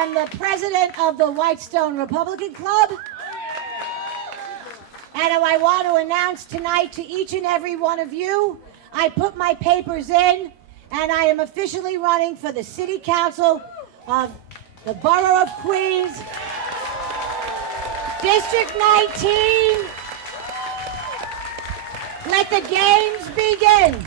am the president of the Whitestone Republican Club. And I want to announce tonight to each and every one of you, I put my papers in, and I am officially running for the City Council of the Borough of Queens, District 19. Let the games begin.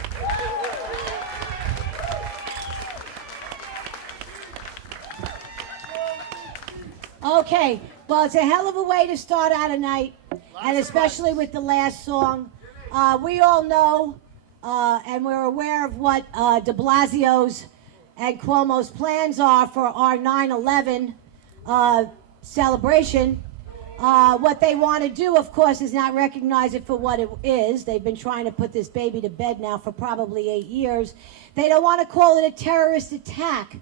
Okay, well, it's a hell of a way to start out a night, and especially with the last song. We all know, and we're aware of what de Blasio's and Cuomo's plans are for our 9/11 celebration. What they want to do, of course, is not recognize it for what it is. They've been trying to put this baby to bed now for probably 8 years. They don't want to call it a terrorist attack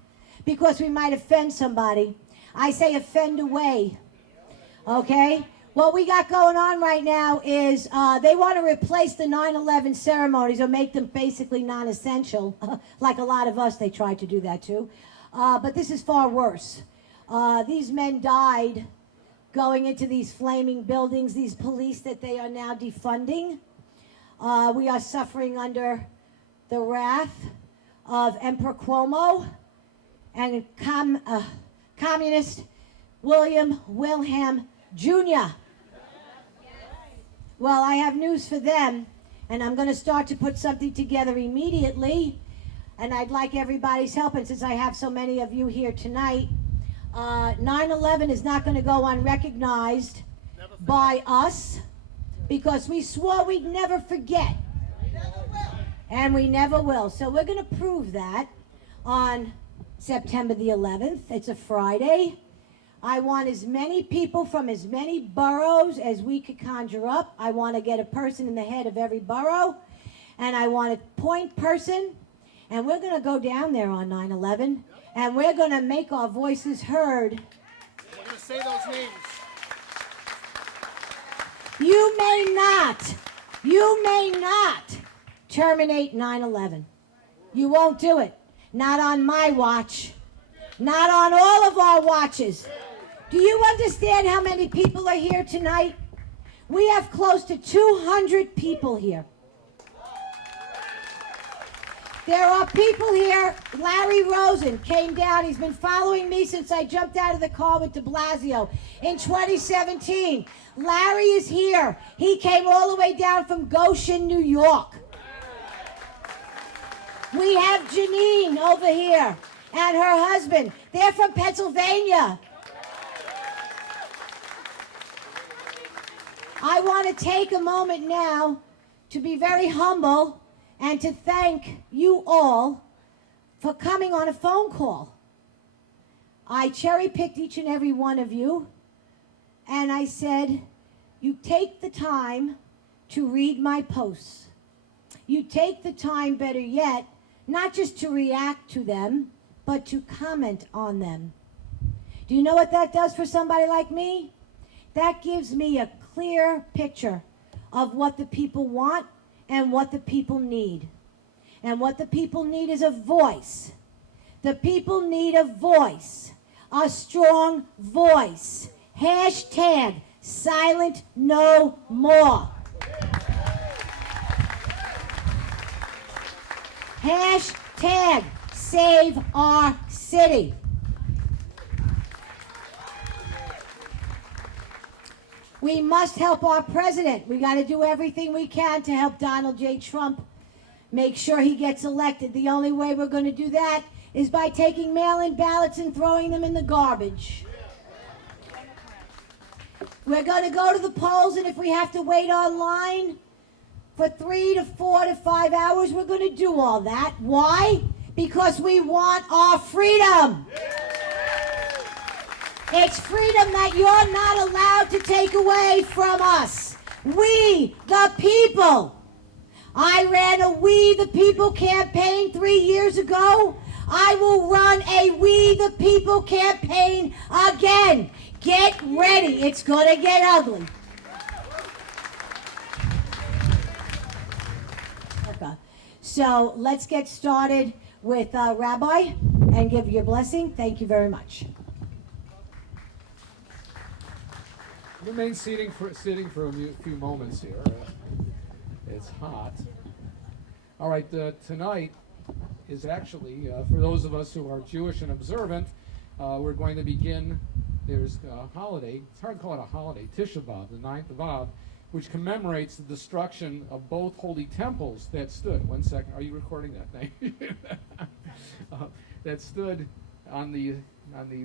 because we might offend somebody. I say offend away, okay? What we got going on right now is they want to replace the 9/11 ceremonies or make them basically non-essential, like a lot of us, they tried to do that too. But this is far worse. These men died going into these flaming buildings, these police that they are now defunding. We are suffering under the wrath of Emperor Cuomo and Communist Wilhelm Jr. Well, I have news for them, and I'm going to start to put something together immediately, and I'd like everybody's help, and since I have so many of you here tonight, 9/11 is not going to go unrecognized by us because we swore we'd never forget. And we never will. So we're going to prove that on September the 11th. It's a Friday. I want as many people from as many boroughs as we could conjure up. I want to get a person in the head of every borough, and I want a point person, and we're going to go down there on 9/11. And we're going to make our voices heard. We're going to say those names. You may not terminate 9/11. You won't do it. Not on my watch. Not on all of our watches. Do you understand how many people are here tonight? We have close to 200 people here. There are people here. Larry Rosen came down. He's been following me since I jumped out of the car with de Blasio in 2017. Larry is here. He came all the way down from Goshen, New York. We have Janine over here and her husband. They're from Pennsylvania. I want to take a moment now to be very humble and to thank you all for coming on a phone call. I cherry-picked each and every one of you, and I said, you take the time to read my posts. You take the time, better yet, not just to react to them, but to comment on them. Do you know what that does for somebody like me? That gives me a clear picture of what the people want and what the people need. And what the people need is a voice. The people need a voice, a strong voice. Hashtag silent no more. Hashtag save our city. We must help our president. We got to do everything we can to help Donald J. Trump make sure he gets elected. The only way we're going to do that is by taking mail-in ballots and throwing them in the garbage. We're going to go to the polls, and if we have to wait online for 3 to 4 to 5 hours, we're going to do all that. Why? Because we want our freedom. It's freedom that you're not allowed to take away from us. We, the people. I ran a We the People campaign 3 years ago. I will run a We the People campaign again. Get ready. It's going to get ugly. Okay. So let's get started with Rabbi and give your blessing. Thank you very much. Remain sitting for a few moments here. It's hot. All right, tonight is actually, for those of us who are Jewish and observant, we're going to begin, there's a holiday, it's hard to call it a holiday, Tisha B'Av, the 9th of Av, which commemorates the destruction of both holy temples that stood, one second, are you recording that thing? That stood on the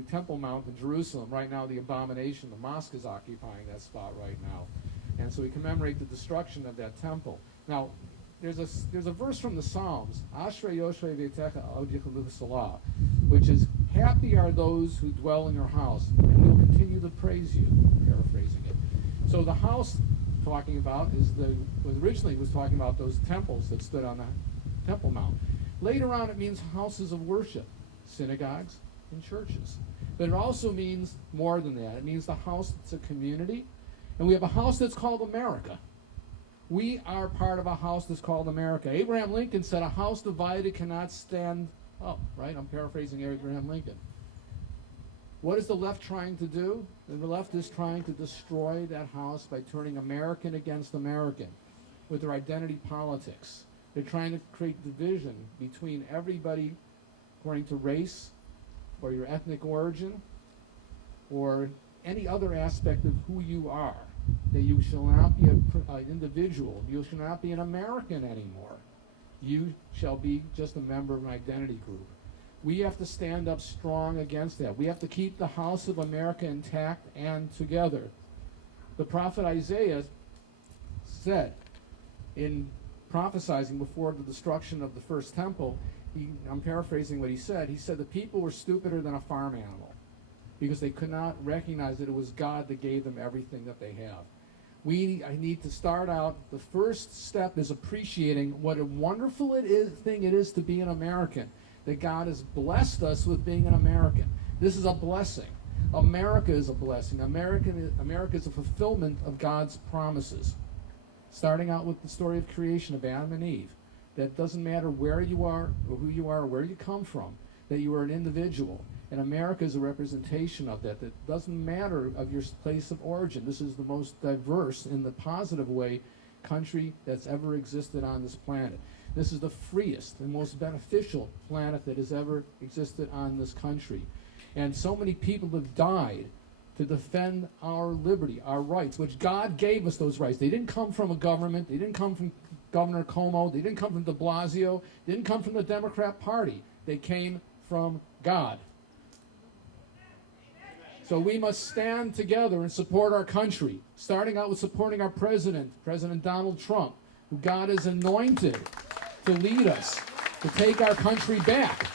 Temple Mount in Jerusalem. Right now the abomination, the mosque, is occupying that spot right now. And so we commemorate the destruction of that temple. Now, there's a verse from the Psalms, Ashrei Yoshvei V'Techa Al Yichalu Salah, which is, happy are those who dwell in your house, and will continue to praise you, paraphrasing it. So the house talking about originally was talking about those temples that stood on the Temple Mount. Later on it means houses of worship, synagogues and churches. But it also means more than that. It means the house that's a community. And we have a house that's called America. We are part of a house that's called America. Abraham Lincoln said, a house divided cannot stand up, right? I'm paraphrasing Abraham Lincoln. What is the left trying to do? The left is trying to destroy that house by turning American against American with their identity politics. They're trying to create division between everybody according to race or your ethnic origin or any other aspect of who you are. That you shall not be an individual. You shall not be an American anymore. You shall be just a member of an identity group. We have to stand up strong against that. We have to keep the house of America intact and together. The prophet Isaiah said, in prophesizing before the destruction of the first temple, I'm paraphrasing what he said the people were stupider than a farm animal, because they could not recognize that it was God that gave them everything that they have. I need to start out, the first step is appreciating what a wonderful thing it is to be an American, that God has blessed us with being an American. This is a blessing. America is a blessing. America is a fulfillment of God's promises. Starting out with the story of creation of Adam and Eve, that doesn't matter where you are or who you are or where you come from, that you are an individual. And America is a representation of that. That doesn't matter of your place of origin. This is the most diverse, in the positive way, country that's ever existed on this planet. This is the freest and most beneficial planet that has ever existed on this country. And so many people have died to defend our liberty, our rights, which God gave us those rights. They didn't come from a government. They didn't come from Governor Cuomo. They didn't come from de Blasio. They didn't come from the Democrat Party. They came from God. So we must stand together and support our country, starting out with supporting our president, President Donald Trump, who God has anointed to lead us, to take our country back.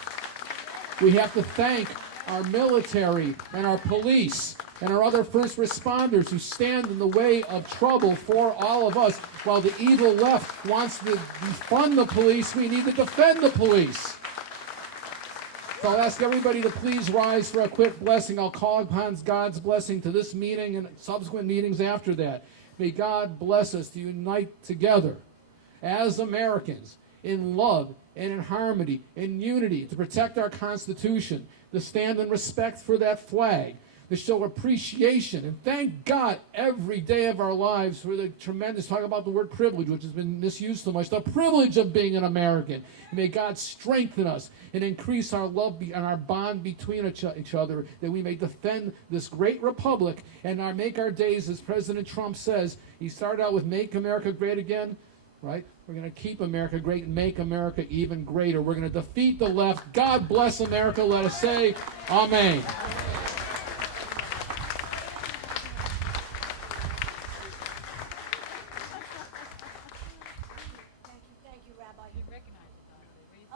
We have to thank our military and our police and our other first responders who stand in the way of trouble for all of us. While the evil left wants to defund the police, we need to defend the police. So I'll ask everybody to please rise for a quick blessing. I'll call upon God's blessing to this meeting and subsequent meetings after that. May God bless us to unite together as Americans in love and in harmony, in unity, to protect our Constitution, to stand in respect for that flag, to show appreciation and thank God every day of our lives for the tremendous, talk about the word privilege, which has been misused so much, the privilege of being an American. And may God strengthen us and increase our love and our bond between each other, that we may defend this great republic and make our days, as President Trump says, he started out with Make America Great Again, right? We're going to keep America great and make America even greater. We're going to defeat the left. God bless America. Let us say, Amen.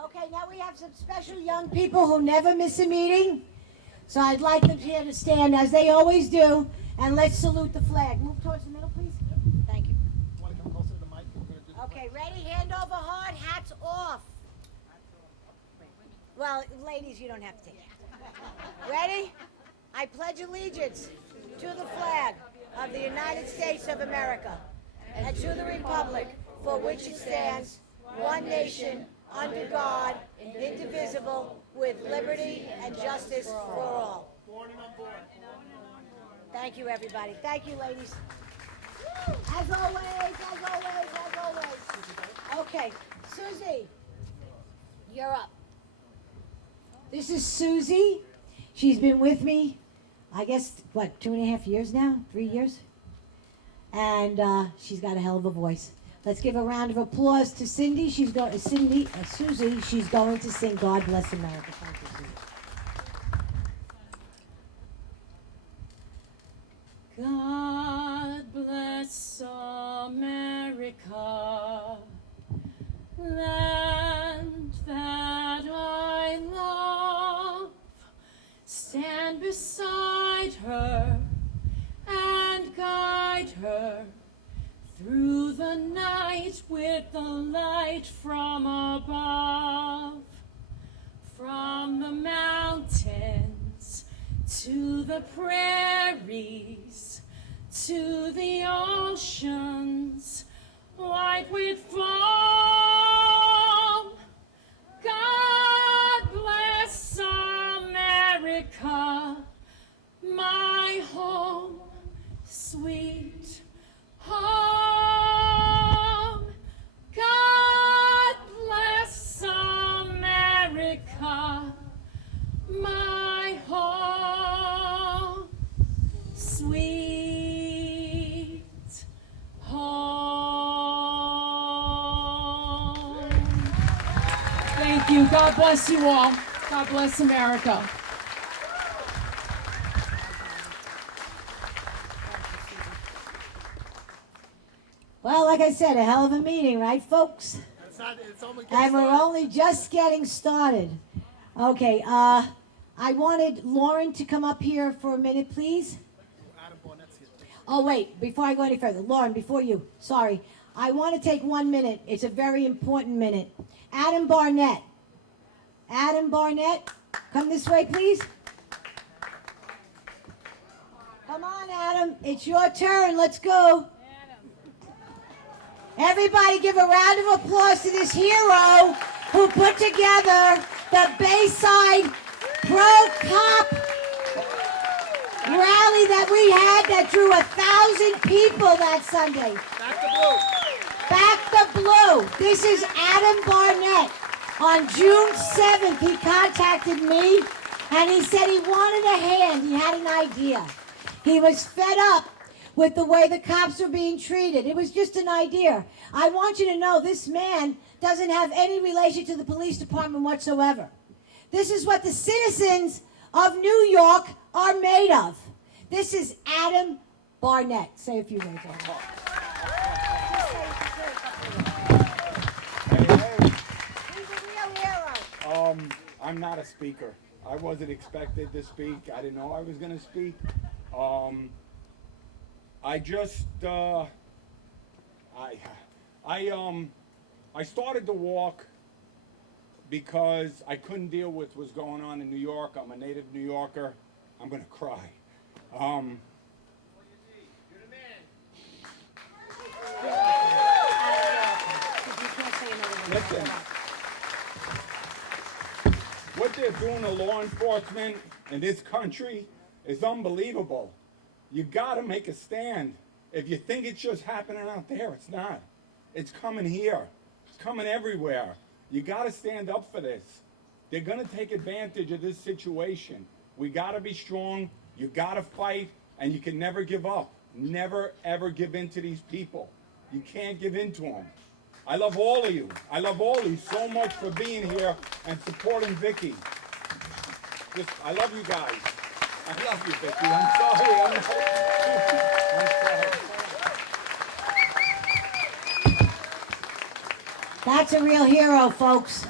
Okay, now we have some special young people who never miss a meeting. So I'd like them here to stand as they always do, and let's salute the flag. Move towards the middle, please. Thank you. Want to come closer to the mic? We're gonna do the Okay, ready? Hand over heart, hats off. Well, ladies, you don't have to take it. Ready? I pledge allegiance to the flag of the United States of America and to the republic for which it stands, one nation, under God, indivisible, with liberty and justice for all. Born and unborn. Thank you, everybody. Thank you, ladies. As always. Okay, Susie, you're up. This is Susie. She's been with me, I guess, 2.5 years now? 3 years? And she's got a hell of a voice. Let's give a round of applause to Cindy. Susie. She's going to sing "God Bless America." Thank you, Susie. God bless America, land that I love. Stand beside her and guide her through the night with the light from above. From the mountains to the prairies, to the oceans, white with foam. God bless America, my home, sweet home. God bless America, my home, sweet home. Thank you. God bless you all. God bless America. Well, like I said, a hell of a meeting, right, folks? It's only And we're only just getting started. Okay, I wanted Lauren to come up here for a minute, please. Adam Barnett's here. Oh, wait, before I go any further, Lauren, before you, sorry. I want to take 1 minute. It's a very important minute. Adam Barnett. Adam Barnett, come this way, please. Come on, Adam. It's your turn. Let's go. Everybody give a round of applause to this hero who put together the Bayside Pro-Cop rally that we had that drew 1,000 people that Sunday. Back the blue. Back the blue. This is Adam Barnett. On June 7th, he contacted me, and he said he wanted a hand. He had an idea. He was fed up with the way the cops were being treated. It was just an idea. I want you to know this man doesn't have any relation to the police department whatsoever. This is what the citizens of New York are made of. This is Adam Barnett. Say a few words, Adam. Hey, He's a real hero. I'm not a speaker. I wasn't expected to speak. I didn't know I was going to speak. I started to walk because I couldn't deal with what was going on in New York. I'm a native New Yorker. I'm going to cry. Listen, what they're doing to law enforcement in this country is unbelievable. You gotta make a stand. If you think it's just happening out there, it's not. It's coming here. It's coming everywhere. You gotta stand up for this. They're gonna take advantage of this situation. We gotta be strong. You gotta fight, and you can never give up. Never, ever give in to these people. You can't give in to them. I love all of you. I love all of you so much for being here and supporting Vicky. I love you guys. I love you, Vicky. I'm sorry. I'm sorry. That's a real hero, folks.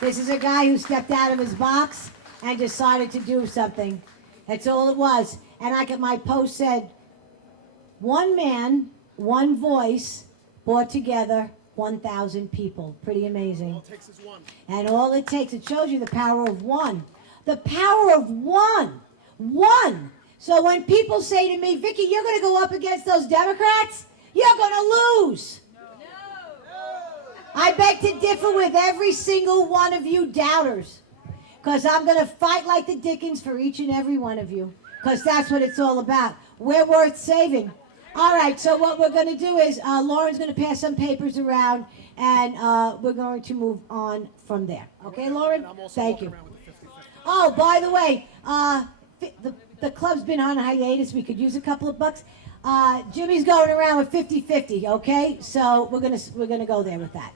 This is a guy who stepped out of his box and decided to do something. That's all it was. And like my post said, one man, one voice, brought together 1,000 people. Pretty amazing. All it takes is one. And all it takes, it shows you the power of one. The power of one. One. So when people say to me, Vicky, you're going to go up against those Democrats, you're going to lose. I beg to differ with every single one of you doubters. Because I'm going to fight like the Dickens for each and every one of you. Because that's what it's all about. We're worth saving. All right, so what we're going to do is Lauren's going to pass some papers around, and we're going to move on from there. Okay, Lauren? And I'm also Thank walking you. around with the 50-50. Oh, by the way, the club's been on hiatus. We could use a couple of bucks. Jimmy's going around with 50-50, okay? So we're gonna go there with that.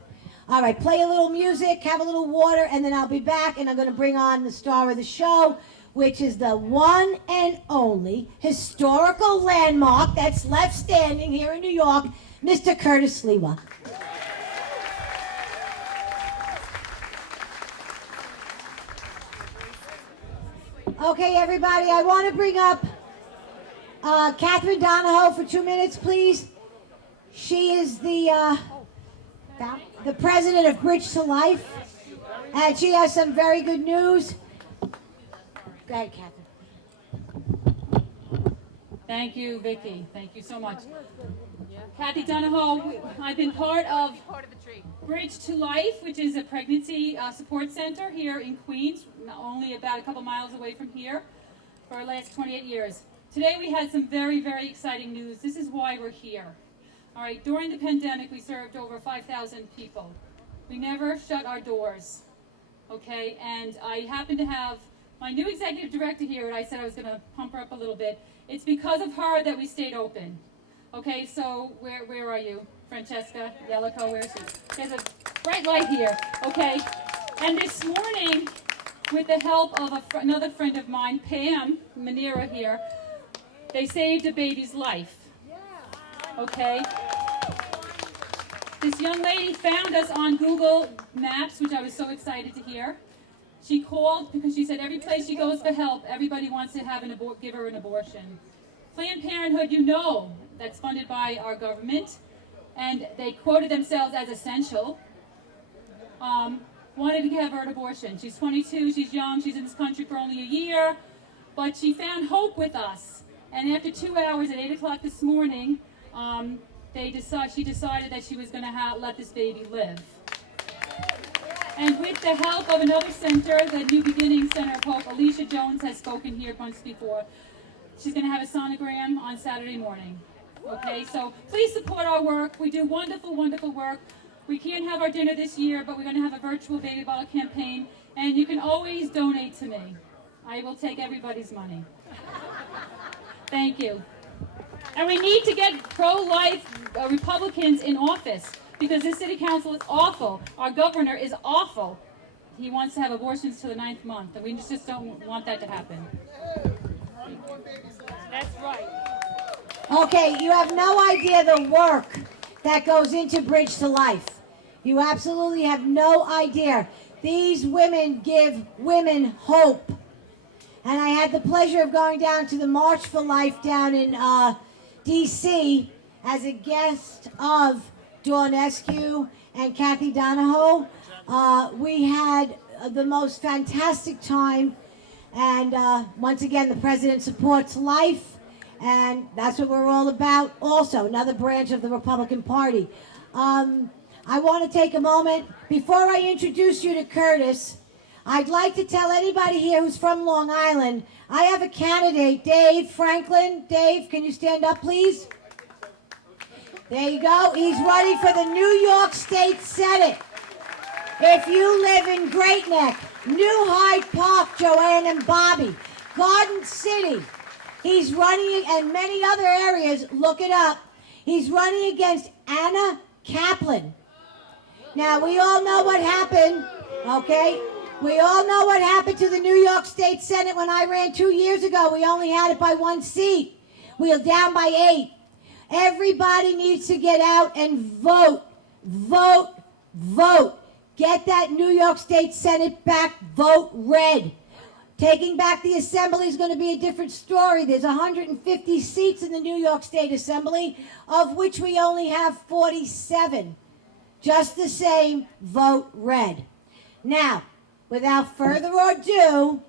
All right, play a little music, have a little water, and then I'll be back, and I'm going to bring on the star of the show, which is the one and only historical landmark that's left standing here in New York, Mr. Curtis Sliwa. Okay, everybody, I want to bring up Catherine Donahoe for 2 minutes, please. She is the president of Bridge to Life, and she has some very good news. Go ahead, Catherine. Thank you, Vicki. Thank you so much. Kathy Donahoe, I've been part of Bridge to Life, which is a pregnancy support center here in Queens, only about a couple miles away from here, for the last 28 years. Today we had some very, very exciting news. This is why we're here. All right, during the pandemic, we served over 5,000 people. We never shut our doors, okay? And I happen to have my new executive director here, and I said I was going to pump her up a little bit. It's because of her that we stayed open. Okay, so where are you? Francesca, Yelico, where is she? There's a bright light here, okay? And this morning, with the help of another friend of mine, Pam Manera here, they saved a baby's life, okay? This young lady found us on Google Maps, which I was so excited to hear. She called because she said every place she goes for help, everybody wants to have give her an abortion. Planned Parenthood, you know, that's funded by our government, and they quoted themselves as essential, wanted to have her an abortion. She's 22, she's young, she's in this country for only a year, but she found hope with us. And after 2 hours at 8 o'clock this morning, she decided that she was going to let this baby live. And with the help of another center, the New Beginning Center of Hope, Alicia Jones has spoken here once before. She's going to have a sonogram on Saturday morning. Okay, so please support our work. We do wonderful, wonderful work. We can't have our dinner this year, but we're going to have a virtual baby bottle campaign, and you can always donate to me. I will take everybody's money. Thank you. And we need to get pro-life Republicans in office, because this city council is awful. Our governor is awful. He wants to have abortions to the 9th month, and we just don't want that to happen. That's right. Okay, you have no idea the work that goes into Bridge to Life. You absolutely have no idea. These women give women hope. And I had the pleasure of going down to the March for Life down in D.C. as a guest of Dawn Eskew and Kathy Donahoe. We had the most fantastic time, and once again, the president supports life, and that's what we're all about. Also, another branch of the Republican Party. I want to take a moment, before I introduce you to Curtis, I'd like to tell anybody here who's from Long Island, I have a candidate, Dave Franklin. Dave, can you stand up, please? There you go. He's running for the New York State Senate. If you live in Great Neck, New Hyde Park, Joanne and Bobby, Garden City, he's running, and many other areas, look it up. He's running against Anna Kaplan. Now, we all know what happened, okay? We all know what happened to the New York State Senate when I ran 2 years ago. We only had it by 1 seat. We were down by 8. Everybody needs to get out and vote. Vote. Vote. Get that New York State Senate back. Vote red. Taking back the Assembly is going to be a different story. There's 150 seats in the New York State Assembly, of which we only have 47. Just the same, vote red. Now, without further ado,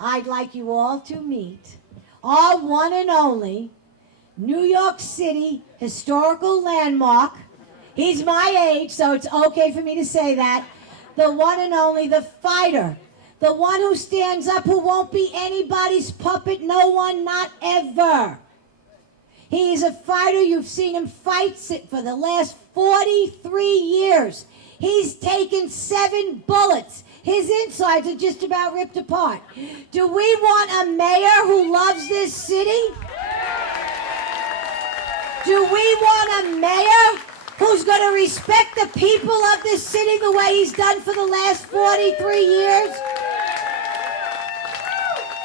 I'd like you all to meet our one and only New York City historical landmark. He's my age, so it's okay for me to say that. The one and only, the fighter. The one who stands up, who won't be anybody's puppet, no one, not ever. He's a fighter. You've seen him fight for the last 43 years. He's taken 7 bullets. His insides are just about ripped apart. Do we want a mayor who loves this city? Do we want a mayor who's going to respect the people of this city the way he's done for the last 43 years?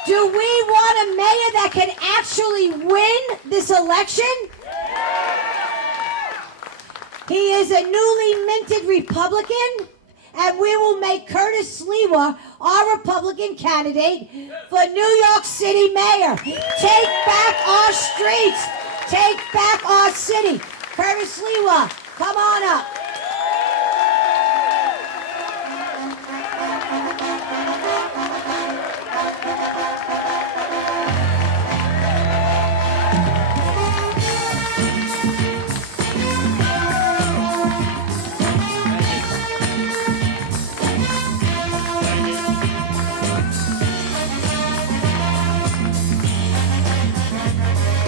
Do we want a mayor that can actually win this election? He is a newly minted Republican, and we will make Curtis Sliwa our Republican candidate for New York City mayor. Take back our streets. Take back our city. Curtis Sliwa, come on up.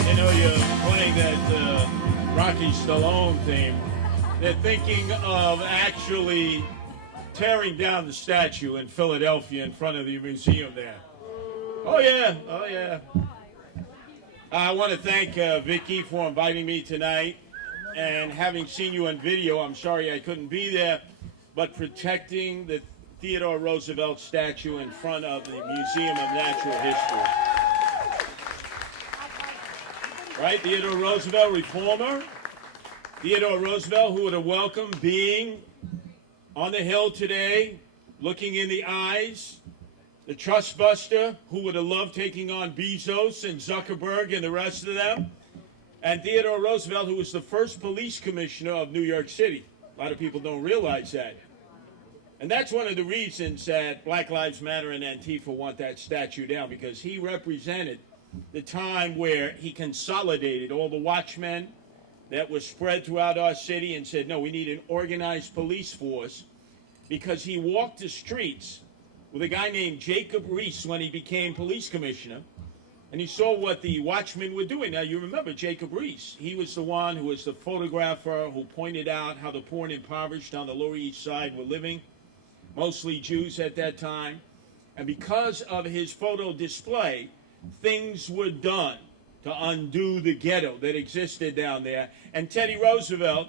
You know, you're playing that Rocky Stallone theme. They're thinking of actually tearing down the statue in Philadelphia in front of the museum there. Oh, yeah. Oh, yeah. I want to thank Vicky for inviting me tonight. And having seen you on video, I'm sorry I couldn't be there, but protecting the Theodore Roosevelt statue in front of the Museum of Natural History. Right, Theodore Roosevelt, reformer. Theodore Roosevelt, who would have welcomed being on the Hill today, looking in the eyes. The trust buster, who would have loved taking on Bezos and Zuckerberg and the rest of them. And Theodore Roosevelt, who was the first police commissioner of New York City. A lot of people don't realize that. And that's one of the reasons that Black Lives Matter and Antifa want that statue down, because he represented the time where he consolidated all the watchmen that were spread throughout our city and said, no, we need an organized police force, because he walked the streets with a guy named Jacob Riis when he became police commissioner, and he saw what the watchmen were doing. Now, you remember Jacob Riis. He was the one who was the photographer who pointed out how the poor and impoverished on the Lower East Side were living, mostly Jews at that time. And because of his photo display, things were done to undo the ghetto that existed down there. And Teddy Roosevelt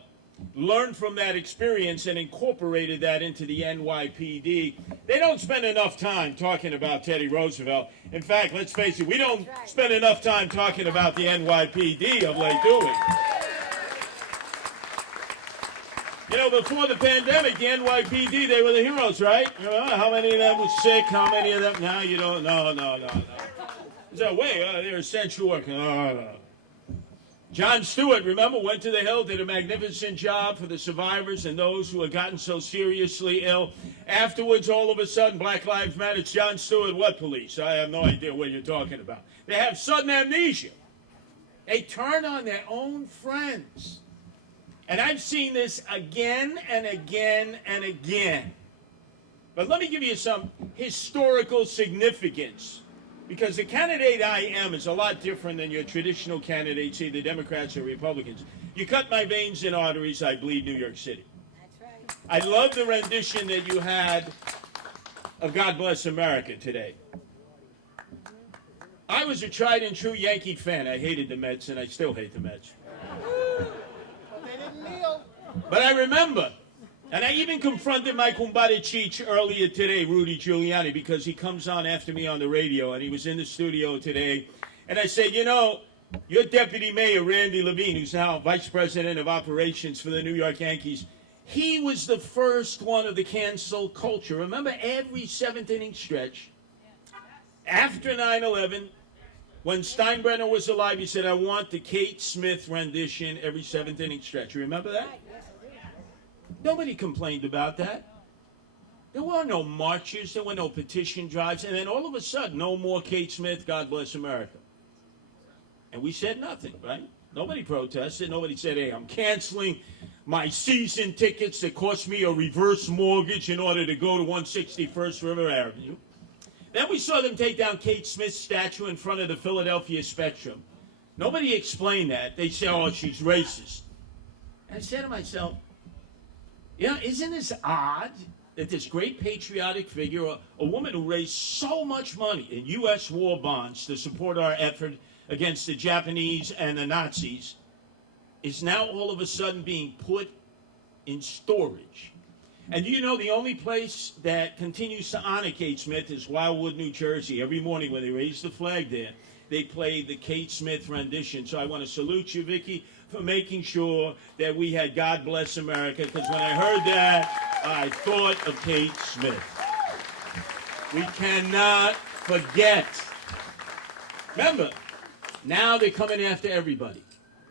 learned from that experience and incorporated that into the NYPD. They don't spend enough time talking about Teddy Roosevelt. In fact, let's face it, we don't spend enough time talking about the NYPD of late, do we? You know, before the pandemic, the NYPD, they were the heroes, right? You know, how many of them were sick? How many of them? No, you don't. No. So, wait, they're essential work. No. John Stewart, remember, went to the Hill, did a magnificent job for the survivors and those who had gotten so seriously ill. Afterwards, all of a sudden, Black Lives Matter. It's John Stewart, what police? I have no idea what you're talking about. They have sudden amnesia. They turn on their own friends. And I've seen this again and again and again. But let me give you some historical significance. Because the candidate I am is a lot different than your traditional candidates, either Democrats or Republicans. You cut my veins and arteries, I bleed New York City. That's right. I love the rendition that you had of God Bless America today. I was a tried and true Yankee fan. I hated the Mets, and I still hate the Mets. They didn't kneel. But I remember, and I even confronted my kumbare Cheech earlier today, Rudy Giuliani, because he comes on after me on the radio, and he was in the studio today. And I said, you know, your deputy mayor, Randy Levine, who's now vice president of operations for the New York Yankees, he was the first one of the cancel culture. Remember, every seventh inning stretch, after 9/11, when Steinbrenner was alive, he said, I want the Kate Smith rendition every seventh inning stretch. You remember that? Nobody complained about that. There were no marches, there were no petition drives, and then all of a sudden, no more Kate Smith, God Bless America. And we said nothing, right? Nobody protested. Nobody said, hey, I'm canceling my season tickets that cost me a reverse mortgage in order to go to 161st River Avenue. Then we saw them take down Kate Smith's statue in front of the Philadelphia Spectrum. Nobody explained that. They say, oh, she's racist. And I said to myself, isn't this odd that this great patriotic figure, a woman who raised so much money in U.S. war bonds to support our effort against the Japanese and the Nazis, is now all of a sudden being put in storage? And do you know the only place that continues to honor Kate Smith is Wildwood, New Jersey. Every morning when they raise the flag there, they play the Kate Smith rendition. So I want to salute you, Vicki, for making sure that we had God Bless America, because when I heard that, I thought of Kate Smith. We cannot forget. Remember, now they're coming after everybody.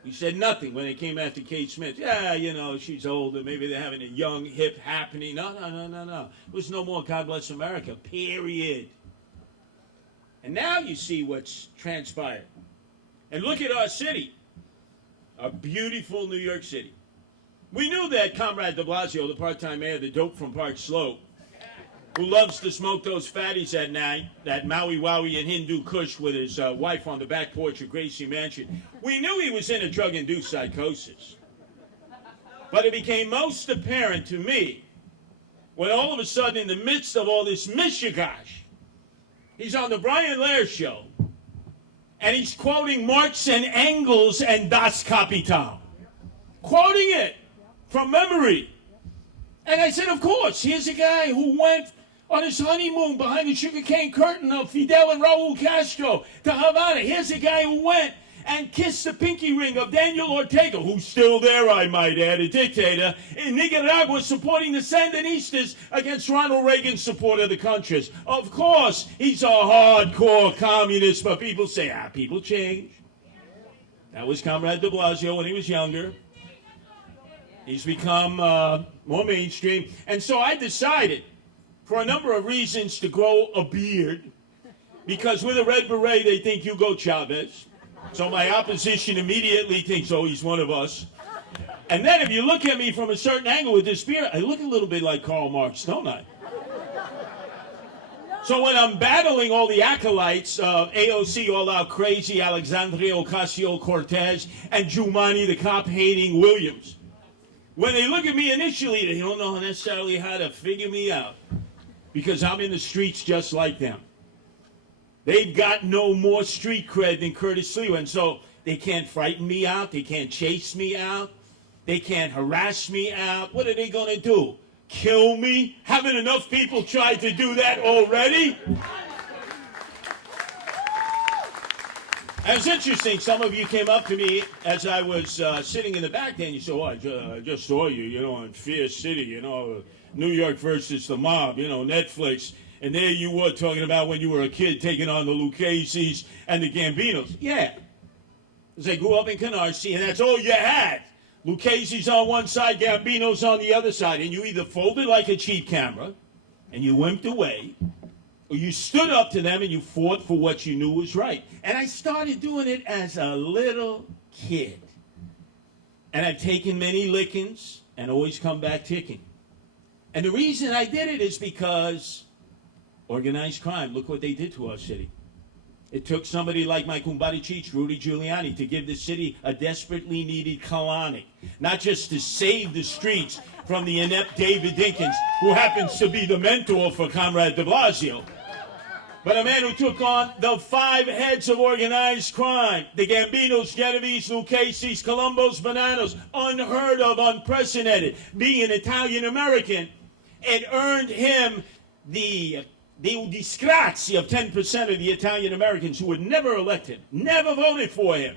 We said nothing when they came after Kate Smith. Yeah, she's older. Maybe they're having a young, hip happening. No. There was no more God Bless America, period. And now you see what's transpired. And look at our city, our beautiful New York City. We knew that Comrade de Blasio, the part-time mayor, the dope from Park Slope, who loves to smoke those fatties at night, that Maui Wowie and Hindu Kush with his wife on the back porch of Gracie Mansion. We knew he was in a drug-induced psychosis. But it became most apparent to me when all of a sudden, in the midst of all this mishigash, he's on the Brian Lair show, and he's quoting Marx and Engels and Das Kapital. Quoting it from memory. And I said, of course, here's a guy who went on his honeymoon behind the sugarcane curtain of Fidel and Raul Castro to Havana. Here's a guy who went and kissed the pinky ring of Daniel Ortega, who's still there, I might add, a dictator, in Nicaragua supporting the Sandinistas against Ronald Reagan's support of the Contras. Of course, he's a hardcore communist, but people say, people change. That was Comrade de Blasio when he was younger. He's become more mainstream. And so I decided, for a number of reasons, to grow a beard, because with a red beret, they think Hugo Chavez. So my opposition immediately thinks, oh, he's one of us. And then if you look at me from a certain angle with this beard, I look a little bit like Karl Marx, don't I? So when I'm battling all the acolytes of AOC, All Out Crazy, Alexandria Ocasio-Cortez, and Jumani, the cop-hating Williams, when they look at me initially, they don't know necessarily how to figure me out, because I'm in the streets just like them. They've got no more street cred than Curtis Sliwa, and so they can't frighten me out, they can't chase me out, they can't harass me out. What are they going to do? Kill me? Haven't enough people tried to do that already? And it's interesting, some of you came up to me as I was sitting in the back there, and you said, oh, I just saw you, in Fear City, New York versus the mob, Netflix. And there you were talking about when you were a kid taking on the Lucchese's and the Gambinos. Yeah. Because I grew up in Canarsie, and that's all you had. Lucchese's on one side, Gambinos on the other side. And you either folded like a cheap camera, and you wimped away, or you stood up to them and you fought for what you knew was right. And I started doing it as a little kid. And I've taken many lickings and always come back ticking. And the reason I did it is because organized crime, look what they did to our city. It took somebody like my kumbari chief, Rudy Giuliani, to give the city a desperately needed colonic. Not just to save the streets from the inept David Dinkins, who happens to be the mentor for Comrade de Blasio, but a man who took on the 5 heads of organized crime, the Gambinos, Genovese, Lucchese's, Colombos, Bananos, unheard of, unprecedented. Being an Italian-American, it earned him the disgrazia of 10% of the Italian-Americans who would never elect him, never voted for him,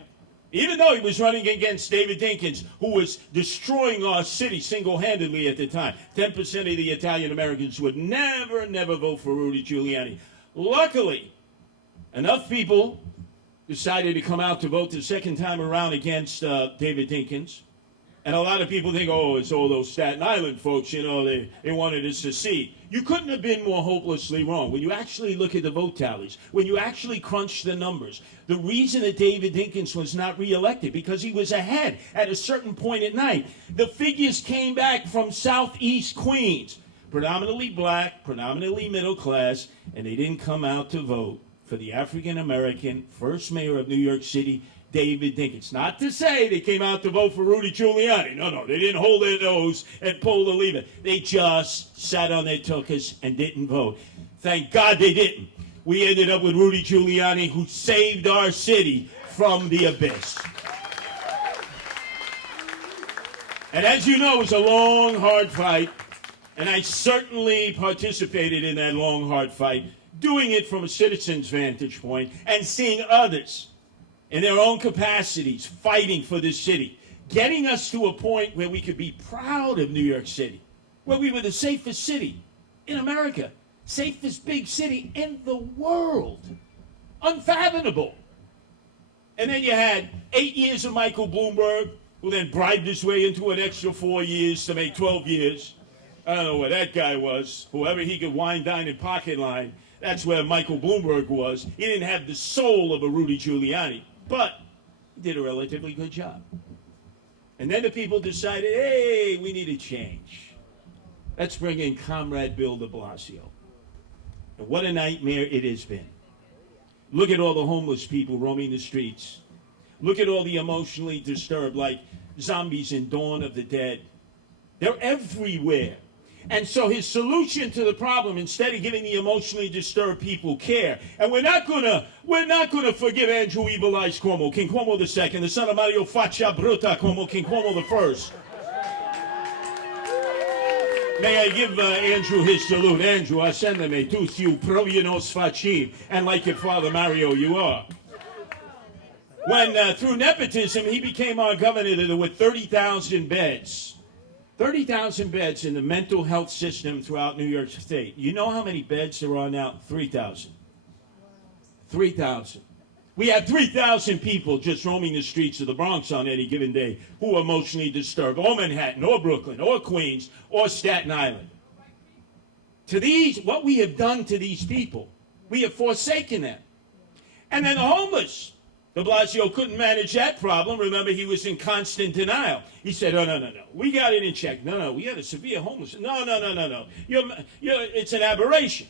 even though he was running against David Dinkins, who was destroying our city single-handedly at the time. 10% of the Italian-Americans would never vote for Rudy Giuliani. Luckily, enough people decided to come out to vote the second time around against David Dinkins. And a lot of people think, oh, it's all those Staten Island folks, they wanted us to secede. You couldn't have been more hopelessly wrong. When you actually look at the vote tallies, when you actually crunch the numbers, the reason that David Dinkins was not reelected, because he was ahead at a certain point at night. The figures came back from Southeast Queens, predominantly black, predominantly middle class, and they didn't come out to vote for the African-American first mayor of New York City, David Dinkins. Not to say they came out to vote for Rudy Giuliani. No, they didn't hold their nose and pull the lever. They just sat on their tuchus and didn't vote. Thank God they didn't. We ended up with Rudy Giuliani, who saved our city from the abyss. And as you know, it was a long, hard fight, and I certainly participated in that long, hard fight, doing it from a citizen's vantage point and seeing others in their own capacities fighting for this city, getting us to a point where we could be proud of New York City, where we were the safest city in America, safest big city in the world. Unfathomable. And then you had 8 years of Michael Bloomberg, who then bribed his way into an extra 4 years to make 12 years. I don't know where that guy was. Whoever he could wine, dine, and pocket line, that's where Michael Bloomberg was. He didn't have the soul of a Rudy Giuliani, but he did a relatively good job. And then the people decided, hey, we need a change. Let's bring in Comrade Bill de Blasio. And what a nightmare it has been. Look at all the homeless people roaming the streets. Look at all the emotionally disturbed, like zombies in Dawn of the Dead. They're everywhere. And so his solution to the problem, instead of giving the emotionally disturbed people care, and we're not gonna forgive Andrew Evil Eyes Cuomo, King Cuomo II, the son of Mario Faccia Bruta Cuomo, King Cuomo I. May I give Andrew his salute? Andrew, ascendeme tu siu provinos facim, and like your father Mario, you are. When, through nepotism, he became our governor, there were 30,000 beds. 30,000 beds in the mental health system throughout New York State. You know how many beds there are now? 3,000. 3,000. We have 3,000 people just roaming the streets of the Bronx on any given day who are emotionally disturbed, or Manhattan, or Brooklyn, or Queens, or Staten Island. To these, what we have done to these people, we have forsaken them. And then the homeless. De Blasio couldn't manage that problem. Remember, he was in constant denial. He said, oh, no. We got it in check. No, we had a severe homelessness. No. It's an aberration.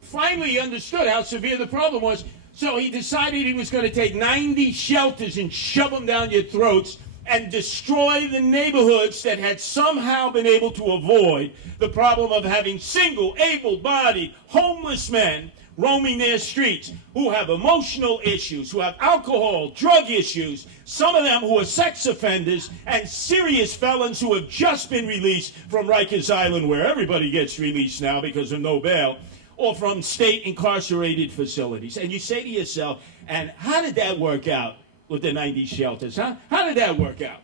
Finally, he understood how severe the problem was. So he decided he was going to take 90 shelters and shove them down your throats and destroy the neighborhoods that had somehow been able to avoid the problem of having single, able-bodied, homeless men roaming their streets, who have emotional issues, who have alcohol, drug issues, some of them who are sex offenders, and serious felons who have just been released from Rikers Island, where everybody gets released now because of no bail, or from state incarcerated facilities. And you say to yourself, and how did that work out with the 90 shelters, huh? How did that work out?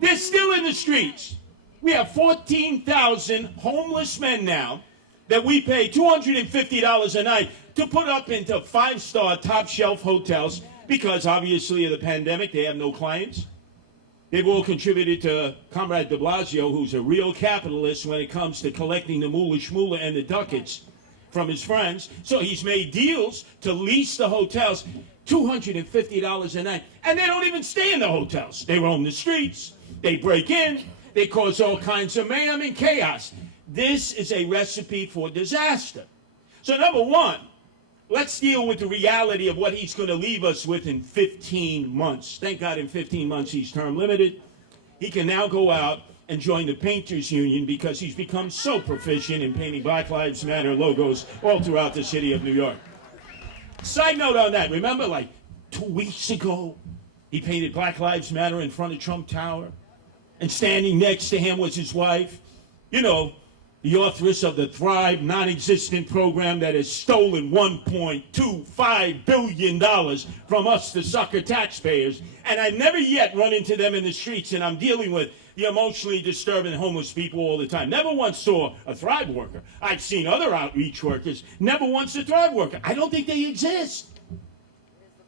They're still in the streets. We have 14,000 homeless men now that we pay $250 a night to put up into 5-star top-shelf hotels because, obviously, of the pandemic, they have no clients. They've all contributed to Comrade de Blasio, who's a real capitalist when it comes to collecting the moolah shmoolah and the ducats from his friends. So he's made deals to lease the hotels, $250 a night. And they don't even stay in the hotels. They roam the streets. They break in. They cause all kinds of mayhem and chaos. This is a recipe for disaster. So number one, let's deal with the reality of what he's going to leave us with in 15 months. Thank God in 15 months he's term limited. He can now go out and join the Painters Union because he's become so proficient in painting Black Lives Matter logos all throughout the city of New York. Side note on that, remember like 2 weeks ago, he painted Black Lives Matter in front of Trump Tower, and standing next to him was his wife, you know, the authoress of the Thrive non-existent program that has stolen $1.25 billion from us, the sucker taxpayers. And I've never yet run into them in the streets, and I'm dealing with the emotionally disturbed and homeless people all the time. Never once saw a Thrive worker. I've seen other outreach workers. Never once a Thrive worker. I don't think they exist.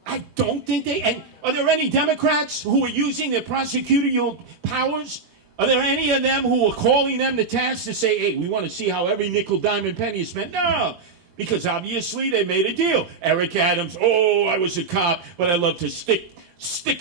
I don't think they... And are there any Democrats who are using their prosecutorial powers? Are there any of them who are calling them to task to say, hey, we want to see how every nickel, dime, and penny is spent? No, because obviously they made a deal. Eric Adams, oh, I was a cop, but I love to stick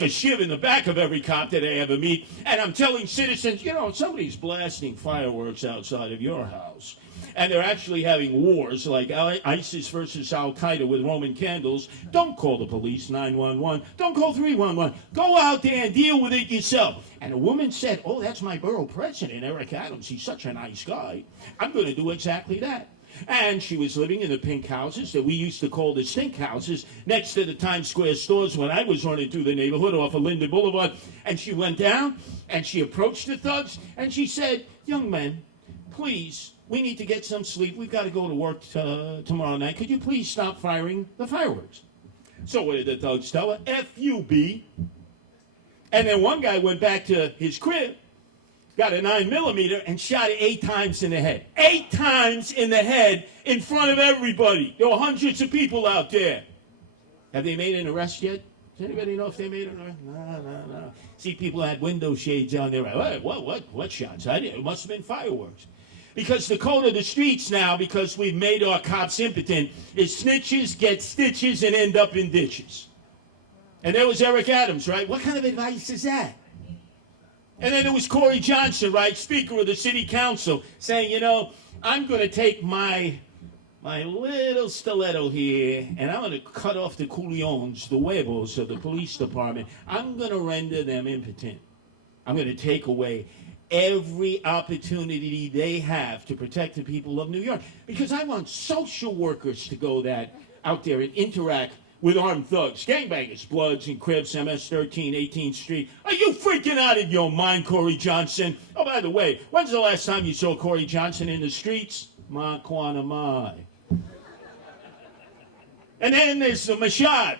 a shiv in the back of every cop that I ever meet. And I'm telling citizens, you know, somebody's blasting fireworks outside of your house. and they're actually having wars like ISIS versus Al-Qaeda with Roman candles, don't call the police 911. Don't call 311. Go out there and deal with it yourself. And a woman said, oh, that's my borough president, Eric Adams. He's such a nice guy. I'm going to do exactly that. And she was living in the pink houses that we used to call the stink houses next to the Times Square stores when I was running through the neighborhood off of Linden Boulevard. And she went down and she approached the thugs and she said, young men, please, we need to get some sleep. We've got to go to work tomorrow night. Could you please stop firing the fireworks? So what did the thugs tell her? F-U-B. And then one guy went back to his crib, got a 9mm and shot it 8 times in the head. 8 times in the head in front of everybody. There were hundreds of people out there. Have they made an arrest yet? Does anybody know if they made an arrest? No. See, people had window shades on there. Hey, what shots? It must have been fireworks. Because the code of the streets now, because we've made our cops impotent, is snitches get stitches and end up in ditches. And there was Eric Adams, right? What kind of advice is that? And then there was Corey Johnson, right, Speaker of the City Council, saying, you know, I'm going to take my little stiletto here, and I'm going to cut off the culions, the huevos of the police department. I'm going to render them impotent. I'm going to take away every opportunity they have to protect the people of New York. Because I want social workers to go out there and interact with armed thugs, gangbangers, Bloods and Crips, MS-13, 18th Street. Are you freaking out of your mind, Corey Johnson? Oh, by the way, when's the last time you saw Corey Johnson in the streets? Ma quana mai. And then there's the Mashad,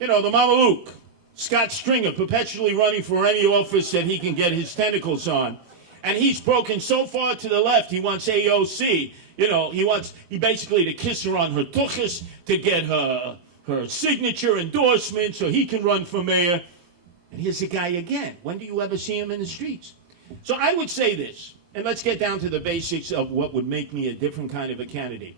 the Mameluke, Scott Stringer, perpetually running for any office that he can get his tentacles on. And he's broken so far to the left, he wants AOC. He basically to kiss her on her tuchus to get her signature endorsement so he can run for mayor. And here's the guy again. When do you ever see him in the streets? So I would say this, and let's get down to the basics of what would make me a different kind of a candidate.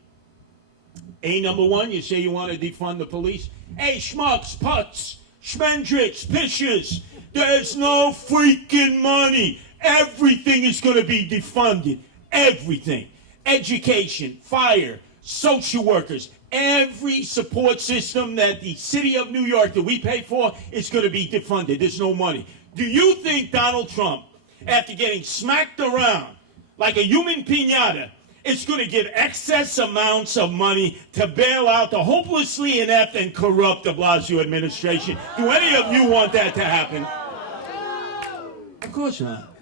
Number one, you say you want to defund the police. Hey, schmucks, putz, schmendricks, pishers, there's no freaking money. Everything is going to be defunded. Everything. Education, fire, social workers, every support system that the city of New York that we pay for is going to be defunded. There's no money. Do you think Donald Trump, after getting smacked around like a human piñata, is going to give excess amounts of money to bail out the hopelessly inept and corrupt de Blasio administration? Do any of you want that to happen? Of course not.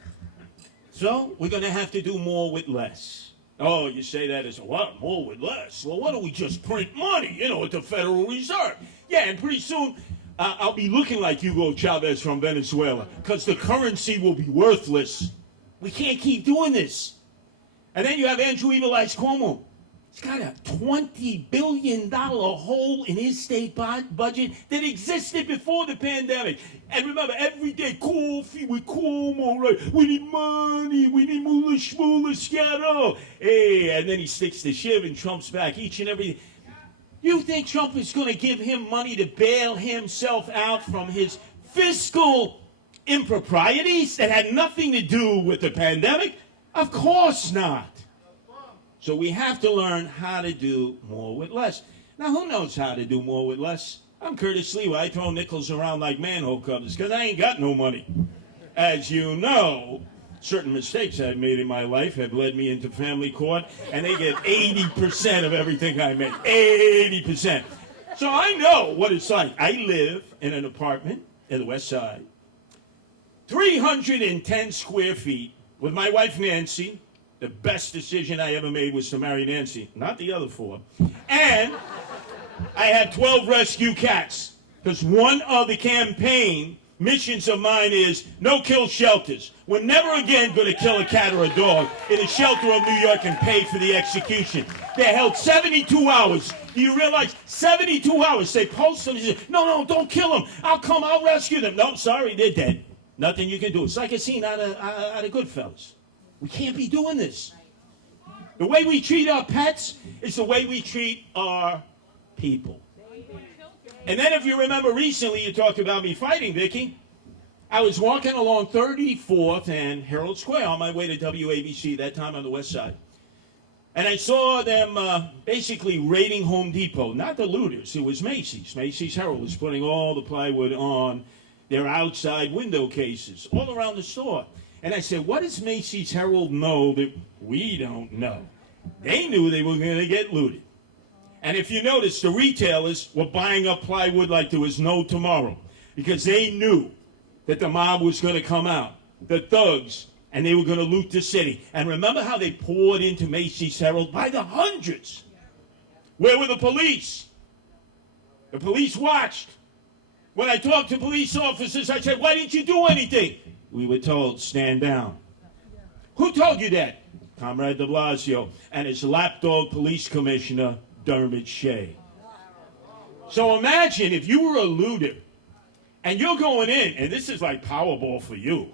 So we're going to have to do more with less. Oh, you say that as what? More with less. Well, why don't we just print money, at the Federal Reserve? Yeah, and pretty soon I'll be looking like Hugo Chavez from Venezuela because the currency will be worthless. We can't keep doing this. And then you have Andrew Evil Eyes Cuomo. He's got a $20 billion hole in his state budget that existed before the pandemic. And remember, every day, coffee with Cuomo, right? We need money. We need moolah shmoolah scatter. Hey, and then he sticks the shiv in Trump's back each and every. You think Trump is going to give him money to bail himself out from his fiscal improprieties that had nothing to do with the pandemic? Of course not. So we have to learn how to do more with less. Now, who knows how to do more with less? I'm Curtis Sliwa. I throw nickels around like manhole covers because I ain't got no money. As you know, certain mistakes I've made in my life have led me into family court, and they get 80% of everything I make. 80%. So I know what it's like. I live in an apartment in the West Side, 310 square feet, with my wife Nancy. The best decision I ever made was to marry Nancy, not the other 4. And I have 12 rescue cats, because one of the campaign missions of mine is no kill shelters. We're never again going to kill a cat or a dog in a shelter of New York and pay for the execution. They're held 72 hours. Do you realize 72 hours? They post them and say, no, don't kill them. I'll rescue them. No, sorry, they're dead. Nothing you can do. It's like a scene out of Goodfellas. We can't be doing this. The way we treat our pets is the way we treat our people. And then if you remember recently, you talked about me fighting, Vicky. I was walking along 34th and Herald Square on my way to WABC, that time on the West Side. And I saw them basically raiding Home Depot. Not the looters, it was Macy's. Macy's Herald was putting all the plywood on their outside window cases all around the store. And I said, what does Macy's Herald know that we don't know? They knew they were going to get looted. And if you notice, the retailers were buying up plywood like there was no tomorrow, because they knew that the mob was going to come out, the thugs, and they were going to loot the city. And remember how they poured into Macy's Herald by the hundreds? Where were the police? The police watched. When I talked to police officers, I said, why didn't you do anything? We were told, stand down. Who told you that? Comrade de Blasio and his lapdog police commissioner, Dermot Shea. So imagine if you were a looter and you're going in, and this is like Powerball for you.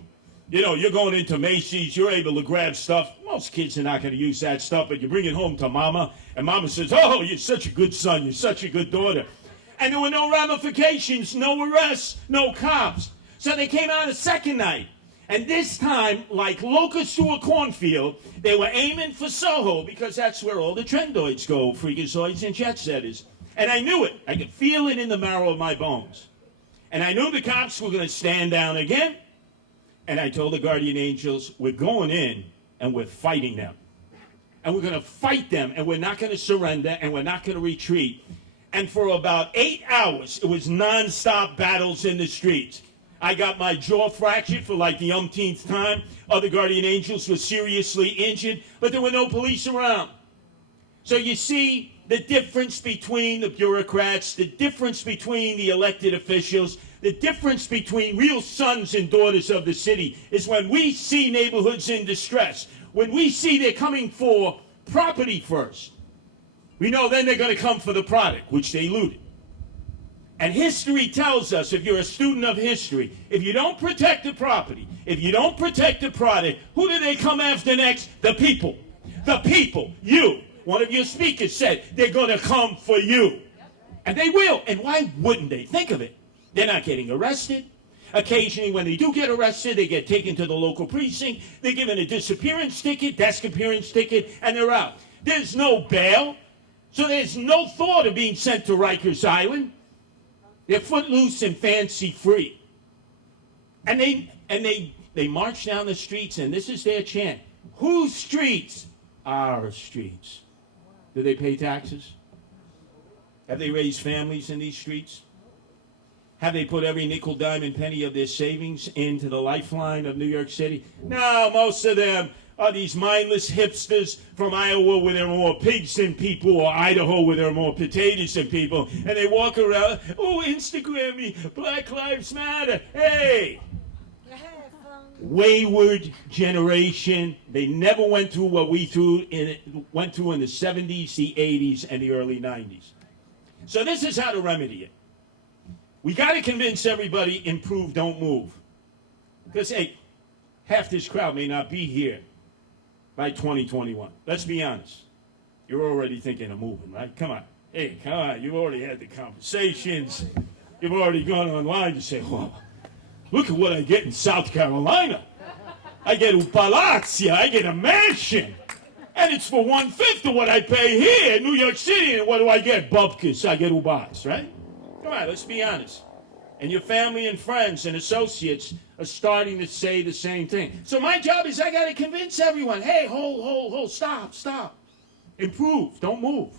You know, you're going into Macy's, you're able to grab stuff. Most kids are not going to use that stuff, but you bring it home to mama, and mama says, oh, you're such a good son, you're such a good daughter. And there were no ramifications, no arrests, no cops. So they came out a second night. And this time, like locusts to a cornfield, they were aiming for Soho, because that's where all the trendoids go, freakazoids and jet setters. And I knew it. I could feel it in the marrow of my bones. And I knew the cops were going to stand down again. And I told the guardian angels, we're going in and we're fighting them. And we're going to fight them, and we're not going to surrender, and we're not going to retreat. And for about 8 hours, it was nonstop battles in the streets. I got my jaw fractured for like the umpteenth time. Other guardian angels were seriously injured, but there were no police around. So you see the difference between the bureaucrats, the difference between the elected officials, the difference between real sons and daughters of the city is when we see neighborhoods in distress, when we see they're coming for property first. We know then they're going to come for the product, which they looted. And history tells us, if you're a student of history, if you don't protect the property, if you don't protect the product, who do they come after next? The people. The people. You. One of your speakers said they're going to come for you. And they will. And why wouldn't they? Think of it. They're not getting arrested. Occasionally, when they do get arrested, they get taken to the local precinct. They're given a disappearance ticket, desk appearance ticket, and they're out. There's no bail. So there's no thought of being sent to Rikers Island. They're footloose and fancy free. And they march down the streets, and this is their chant. Whose streets? Our streets. Do they pay taxes? Have they raised families in these streets? Have they put every nickel, dime, and penny of their savings into the lifeline of New York City? No, most of them are these mindless hipsters from Iowa where there are more pigs than people, or Idaho where there are more potatoes than people, and they walk around, oh, Instagram me, Black Lives Matter. Hey! Wayward generation. They never went through what we went through in the 70s, the 80s, and the early 90s. So this is how to remedy it. We got to convince everybody, improve, don't move. Because, hey, half this crowd may not be here by 2021. Let's be honest. You're already thinking of moving, right? Come on. Hey, come on. You've already had the conversations. You've already gone online to say, whoa, look at what I get in South Carolina. I get a palazzo. I get a mansion. And it's for 1/5 of what I pay here in New York City. And what do I get? Bupkis. I get ubats, right? Come on, let's be honest. And your family and friends and associates are starting to say the same thing. So my job is I got to convince everyone, hey, hold, stop. Improve, don't move.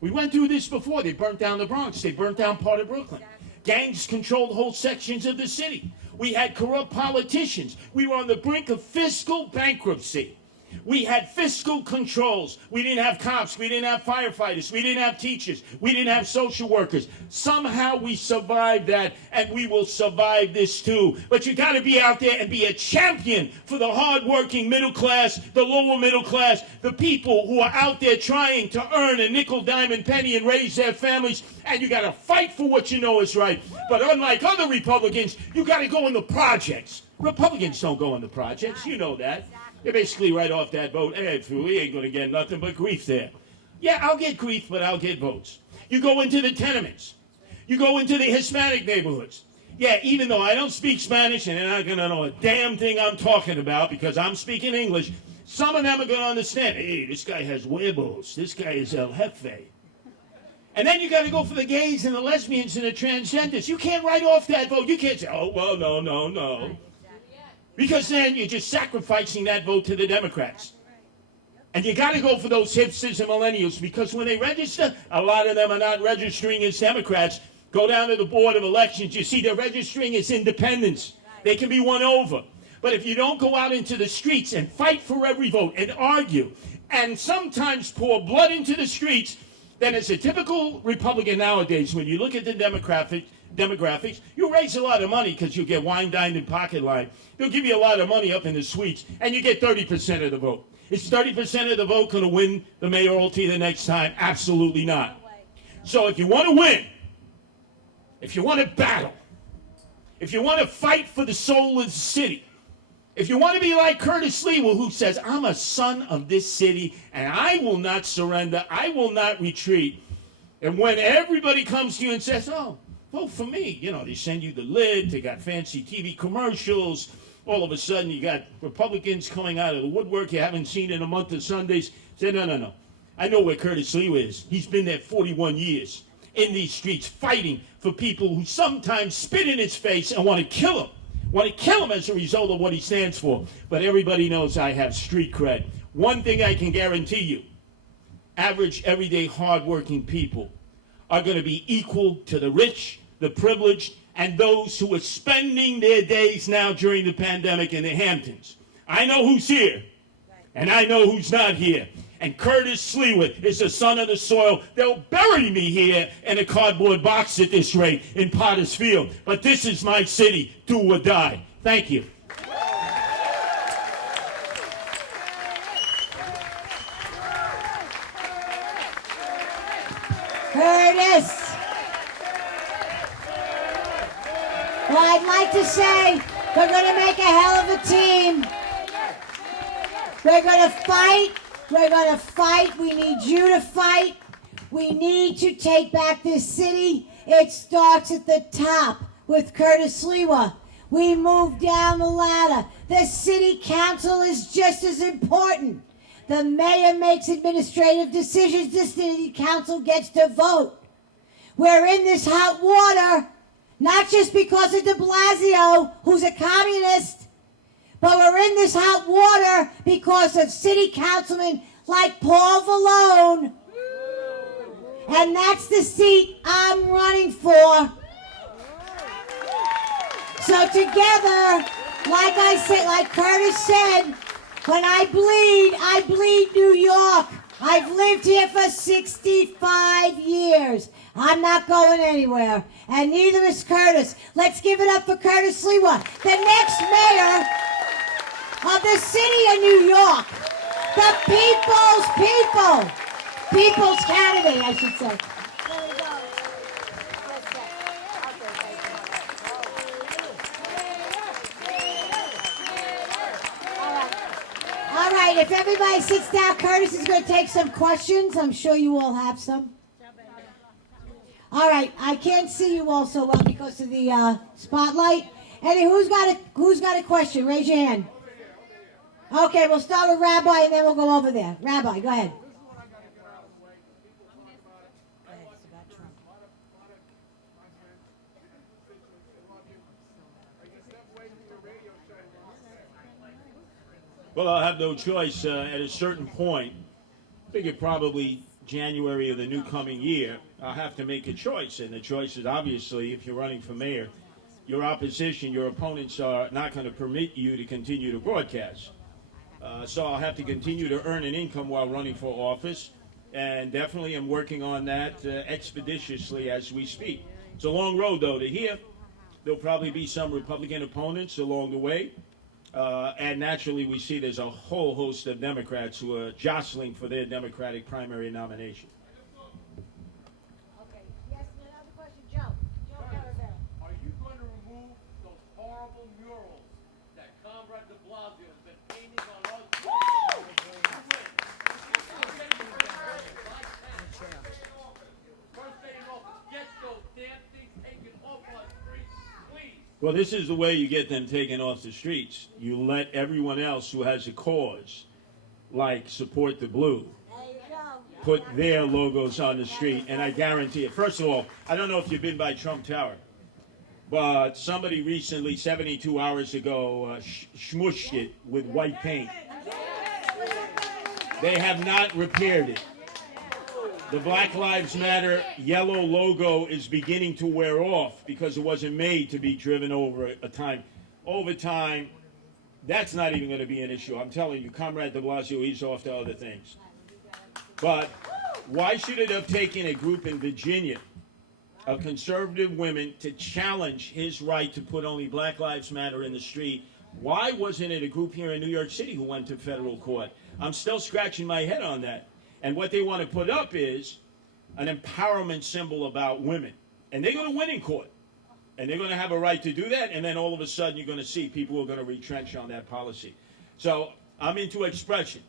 We went through this before. They burnt down the Bronx. They burnt down part of Brooklyn. Gangs controlled whole sections of the city. We had corrupt politicians. We were on the brink of fiscal bankruptcy. We had fiscal controls. We didn't have cops. We didn't have firefighters. We didn't have teachers. We didn't have social workers. Somehow we survived that, and we will survive this too. But you got to be out there and be a champion for the hardworking middle class, the lower middle class, the people who are out there trying to earn a nickel, dime, and penny and raise their families. And you got to fight for what you know is right. But unlike other Republicans, you got to go in the projects. Republicans don't go in the projects. You know that. They're basically right off that boat. Hey, we ain't going to get nothing but grief there. Yeah, I'll get grief, but I'll get votes. You go into the tenements. You go into the Hispanic neighborhoods. Yeah, even though I don't speak Spanish and they're not going to know a damn thing I'm talking about because I'm speaking English, Some of them are going to understand, hey, this guy has huevos. This guy is El Jefe. And then you got to go for the gays and the lesbians and the transgenders. You can't write off that vote. You can't say, oh, well, no. Because then you're just sacrificing that vote to the Democrats. And you got to go for those hipsters and millennials, because when they register, a lot of them are not registering as Democrats. Go down to the Board of Elections. You see, they're registering as independents. They can be won over. But if you don't go out into the streets and fight for every vote and argue and sometimes pour blood into the streets, then as a typical Republican nowadays, when you look at the demographics, you raise a lot of money because you get wine, dined, and pocket line. They'll give you a lot of money up in the suites, and you get 30% of the vote. Is 30% of the vote going to win the mayoralty the next time? Absolutely not. So if you want to win, if you want to battle, if you want to fight for the soul of the city, if you want to be like Curtis Sliwa, who says, I'm a son of this city, and I will not surrender, I will not retreat. And when everybody comes to you and says, oh, vote for me, you know, they send you the lid, they got fancy TV commercials, all of a sudden you got Republicans coming out of the woodwork you haven't seen in a month of Sundays. Say, no. I know where Curtis Sliwa is. He's been there 41 years in these streets fighting for people who sometimes spit in his face and want to kill him. Want to kill him as a result of what he stands for. But everybody knows I have street cred. One thing I can guarantee you, average, everyday, hardworking people are going to be equal to the rich, the privileged, and those who are spending their days now during the pandemic in the Hamptons. I know who's here, and I know who's not here. And Curtis Sliwa is the son of the soil. They'll bury me here in a cardboard box at this rate in Potter's Field. But this is my city, do or die. Thank you. Curtis. Well, I'd like to say we're going to make a hell of a team. We're going to fight. We're going to fight. We need you to fight. We need to take back this city. It starts at the top with Curtis Sliwa. We move down the ladder. The city council is just as important. The mayor makes administrative decisions. The city council gets to vote. We're in this hot water, not just because of de Blasio, who's a communist, but we're in this hot water because of city councilmen like Paul Vallone. And that's the seat I'm running for. So together, like I said, like Curtis said, when I bleed New York. I've lived here for 65 years. I'm not going anywhere. And neither is Curtis. Let's give it up for Curtis Sliwa, the next mayor of the city of New York. The people's people. People's candidate, I should say. All right, if everybody sits down, Curtis is going to take some questions. I'm sure you all have some. All right, I can't see you all so well because of the spotlight. Eddie, who's got a question? Raise your hand. Okay, we'll start with Rabbi and then we'll go over there. Rabbi, go ahead. Well, I'll have no choice at a certain point. I figure probably January of the new coming year, I'll have to make a choice. And the choice is obviously, if you're running for mayor, your opposition, your opponents are not going to permit you to continue to broadcast. So I'll have to continue to earn an income while running for office. And definitely I'm working on that expeditiously as we speak. It's a long road, though, to here. There'll probably be some Republican opponents along the way. And naturally, we see there's a whole host of Democrats who are jostling for their Democratic primary nomination. Okay. Yes, another question, Joe. Joe Carabello. Are you going to remove those horrible murals that Comrade de Blasio has been painting on all the First day in office, get those damn things taken off our streets, please. Well, this is the way you get them taken off the streets. You let everyone else who has a cause like Support the Blue put their logos on the street, and I guarantee it. First of all, I don't know if you've been by Trump Tower, but somebody recently, 72 hours ago, smushed it with white paint. They have not repaired it. The Black Lives Matter yellow logo is beginning to wear off because it wasn't made to be driven over a time. Over time, that's not even going to be an issue. I'm telling you, Comrade de Blasio, he's off to other things. But why should it have taken a group in Virginia of conservative women to challenge his right to put only Black Lives Matter in the street? Why wasn't it a group here in New York City who went to federal court? I'm still scratching my head on that. And what they want to put up is an empowerment symbol about women. And they're going to win in court. And they're going to have a right to do that. And then all of a sudden you're going to see people who are going to retrench on that policy. So I'm into expression.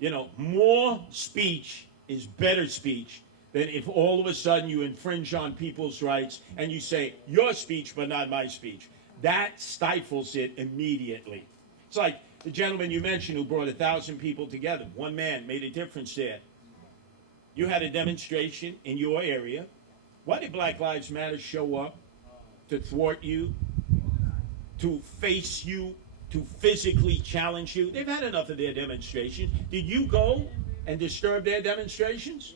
You know, more speech is better speech than if all of a sudden you infringe on people's rights and you say, your speech but not my speech. That stifles it immediately. It's like the gentleman you mentioned who brought 1,000 people together. One man made a difference there. You had a demonstration in your area. Why did Black Lives Matter show up? To thwart you? To face you? To physically challenge you? They've had enough of their demonstrations. Did you go and disturb their demonstrations?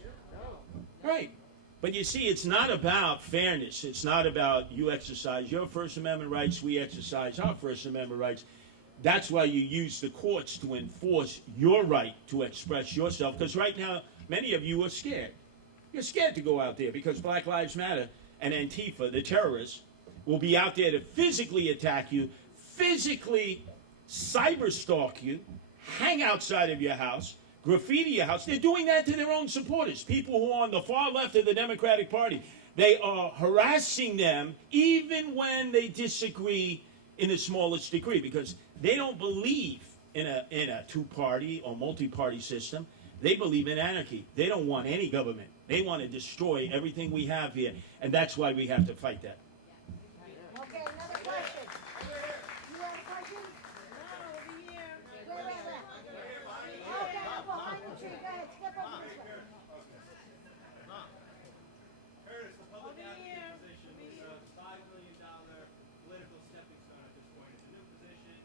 Right. But you see, it's not about fairness. It's not about you exercise your First Amendment rights, we exercise our First Amendment rights. That's why you use the courts to enforce your right to express yourself. Because right now, many of you are scared. You're scared to go out there because Black Lives Matter and Antifa, the terrorists, will be out there to physically attack you, physically cyberstalk you, hang outside of your house, graffiti your house. They're doing that to their own supporters, people who are on the far left of the Democratic Party. They are harassing them even when they disagree in the smallest degree because they don't believe in a two-party or multi-party system. They believe in anarchy. They don't want any government. They want to destroy everything we have here, and that's why we have to fight that. Okay, another question. You have a question? Wait. Okay, I'm behind the tree. Go ahead, step over this way. Curtis, the public advocate position is a $5 million political stepping stone at this point. It's a new position,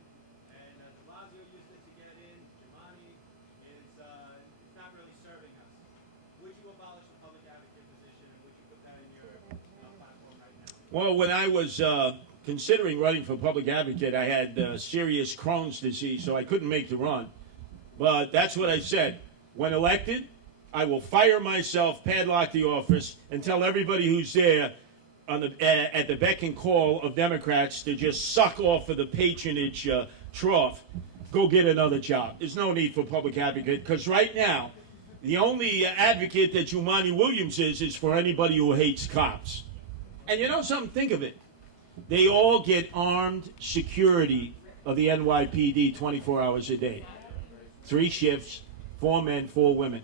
and de Blasio used it to get in. Giuliani is it's not really serving us. Would you abolish the public advocate position, and would you put that in your platform right now? Well, when I was considering running for public advocate, I had serious Crohn's disease, so I couldn't make the run. But that's what I said. When elected, I will fire myself, padlock the office, and tell everybody who's there on at the beck and call of Democrats to just suck off of the patronage trough. Go get another job. There's no need for public advocate, because right now, the only advocate that Jumaane Williams is for anybody who hates cops. And you know something? Think of it. They all get armed security of the NYPD 24 hours a day. 3 shifts, 4 men, 4 women.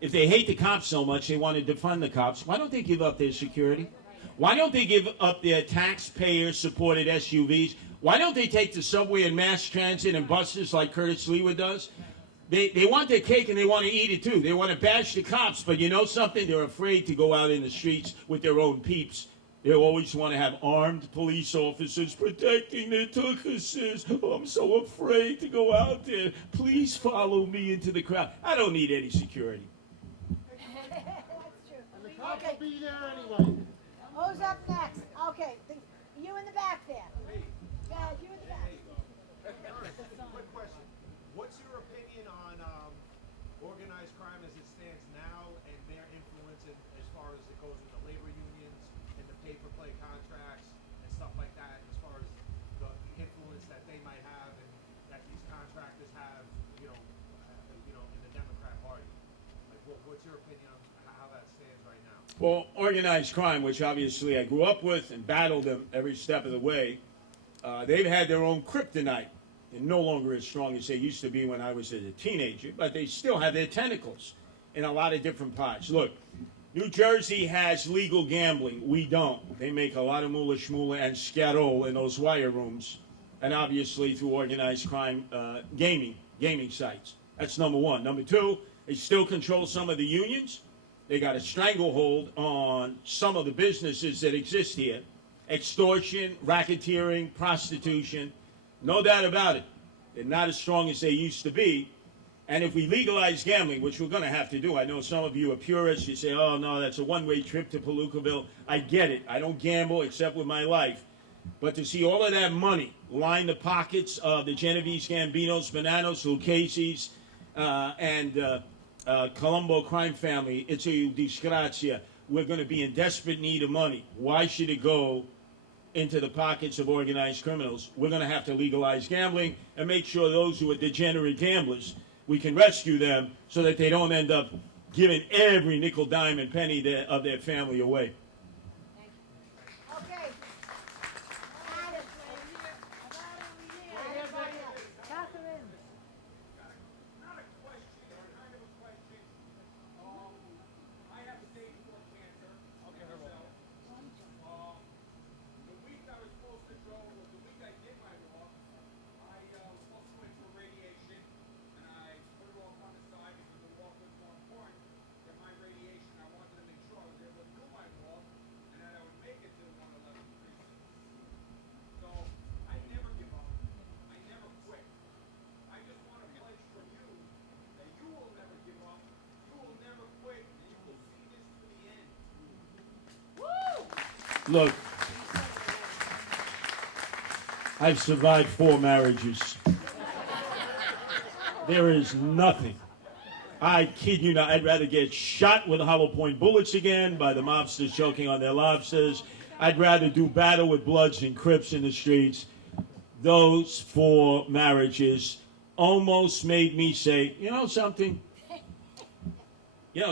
If they hate the cops so much they want to defund the cops, why don't they give up their security? Why don't they give up their taxpayer-supported SUVs? Why don't they take the subway and mass transit and buses like Curtis Sliwa does? They want their cake and they want to eat it too. They want to bash the cops, but you know something? They're afraid to go out in the streets with their own peeps. They always want to have armed police officers protecting their tuchuses. Oh, I'm so afraid to go out there. Please follow me into the crowd. I don't need any security. That's true. And the cops will be there anyway. Who's up next? Okay, you in the back there. Yeah, you in the back. Quick question. What's your opinion on organized crime as it stands now and their influence as far as it goes with the labor unions and the pay-for-play contracts and stuff like that, as far as the influence that they might have and that these contractors have, in the Democrat Party? Like, what's your opinion on how that stands right now? Well, organized crime, which obviously I grew up with and battled them every step of the way, they've had their own kryptonite. And no longer as strong as they used to be when I was a teenager, but they still have their tentacles in a lot of different pots. Look, New Jersey has legal gambling. We don't. They make a lot of moolah shmoolah and scatol in those wire rooms, and obviously through organized crime gaming sites. That's number one. Number two, they still control some of the unions. They got a stranglehold on some of the businesses that exist here. Extortion, racketeering, prostitution, no doubt about it. They're not as strong as they used to be. And if we legalize gambling, which we're going to have to do, I know some of you are purists. You say, oh, no, that's a one-way trip to Palookaville. I get it. I don't gamble except with my life. But to see all of that money line the pockets of the Genovese Gambinos, Bonanos, Lucchese's, and Colombo crime family, it's a disgrazia. We're going to be in desperate need of money. Why should it go into the pockets of organized criminals? We're going to have to legalize gambling and make sure those who are degenerate gamblers, we can rescue them so that they don't end up giving every nickel, dime, and penny of their family away. Okay. Catherine. Not a question, kind of a question. I have stage 4 cancer myself. The week I was supposed to go, or the week I did my walk, I was supposed to went for radiation, and I put it off on the side because the walk was more important than my radiation. I wanted to make sure I was able to do my walk, and that I would make it to the 111 precinct. So I never give up. I never quit. I just want to pledge from you that you will never give up, you will never quit, and you will see this to the end. Look, I've survived 4 marriages. There is nothing. I kid you not, I'd rather get shot with hollow point bullets again by the mobsters choking on their lobsters. I'd rather do battle with Bloods and Crips in the streets. Those 4 marriages almost made me say, you know something?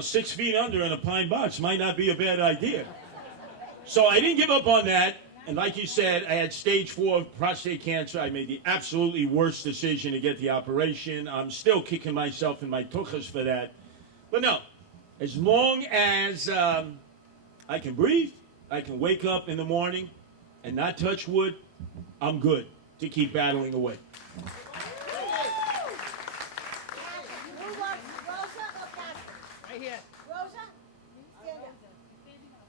6 feet under in a pine box might not be a bad idea. So I didn't give up on that. And like you said, I had stage 4 prostate cancer. I made the absolutely worst decision to get the operation. I'm still kicking myself in my tuchas for that. But no, as long as I can breathe, I can wake up in the morning and not touch wood, I'm good to keep battling away. Right here. Rosa? Stand up.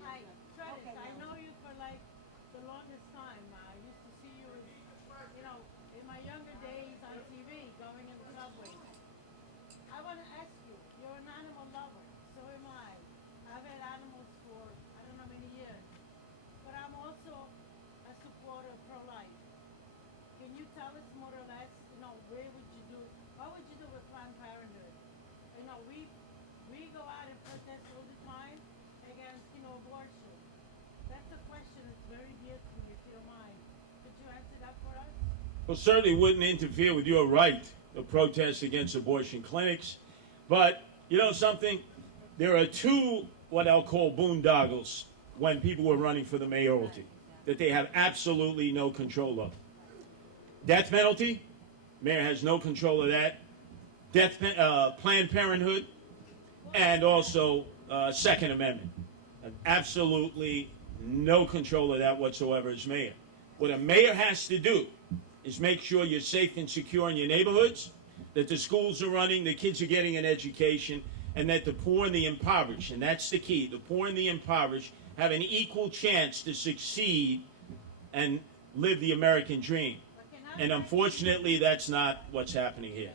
Hi, Curtis, I know you for like the longest time. I used to see you, in my younger days on TV, going in the subway. I want to ask you, you're an animal lover, so am I. I've had animals for I don't know many years, but I'm also a supporter of pro-life. Can you tell us more or less, where would you do, what would you do with Planned Parenthood? We go out and protest all the time against, abortion. That's a question that's very dear to me, if you don't mind. Could you answer that for us? Well, certainly wouldn't interfere with your right to protest against abortion clinics. But, you know something? There are 2, what I'll call boondoggles, when people were running for the mayoralty, that they have absolutely no control of. Death penalty, mayor has no control of that. Planned Parenthood, and also Second Amendment. Absolutely no control of that whatsoever as mayor. What a mayor has to do is make sure you're safe and secure in your neighborhoods, that the schools are running, the kids are getting an education, and that the poor and the impoverished, and that's the key, the poor and the impoverished have an equal chance to succeed and live the American dream. And unfortunately, that's not what's happening here.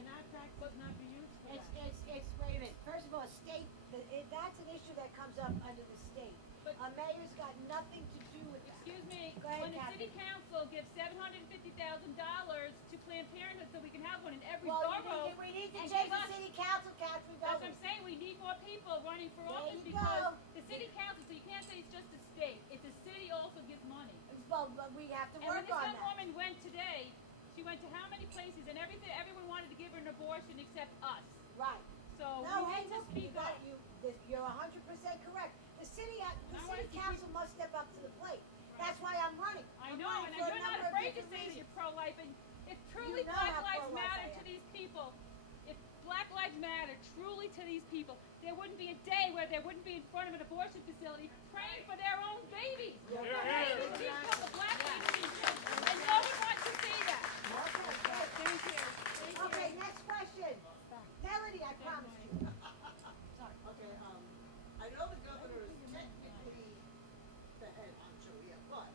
Wait a minute. First of all, that's an issue that comes up under the state. A mayor's got nothing to do with that. Excuse me, Go ahead, when the Kathy. city council gives $750,000 to Planned Parenthood so we can have one in every Well, borough. we need to and change give the us- city council, Catherine. That's what I'm saying, we need more people running for There office you because go. the city council, so you can't say it's just the state. It's the city also gives money. Well, but we have to And when work this on young that. woman went today, she went to how many places and everyone wanted to give her an abortion except us. Right. So No, we hey, need to look, speak up. you're 100% correct. The city I want to council must step up to the plate. That's why I'm running. I I'm know, running and for a you're not number of afraid to different say that reasons. you're pro-life. And if truly You know Black how Lives pro-life Matter I to am. these people, if Black Lives Matter truly to these people, there wouldn't be a day where they wouldn't be in front of an abortion facility praying for their own babies. Babies being killed, the black babies being killed. And no one wants to see that. Okay, good. Thank you. Okay, next question. Melody, I promised you. Okay, I know the governor is technically the head honcho here, but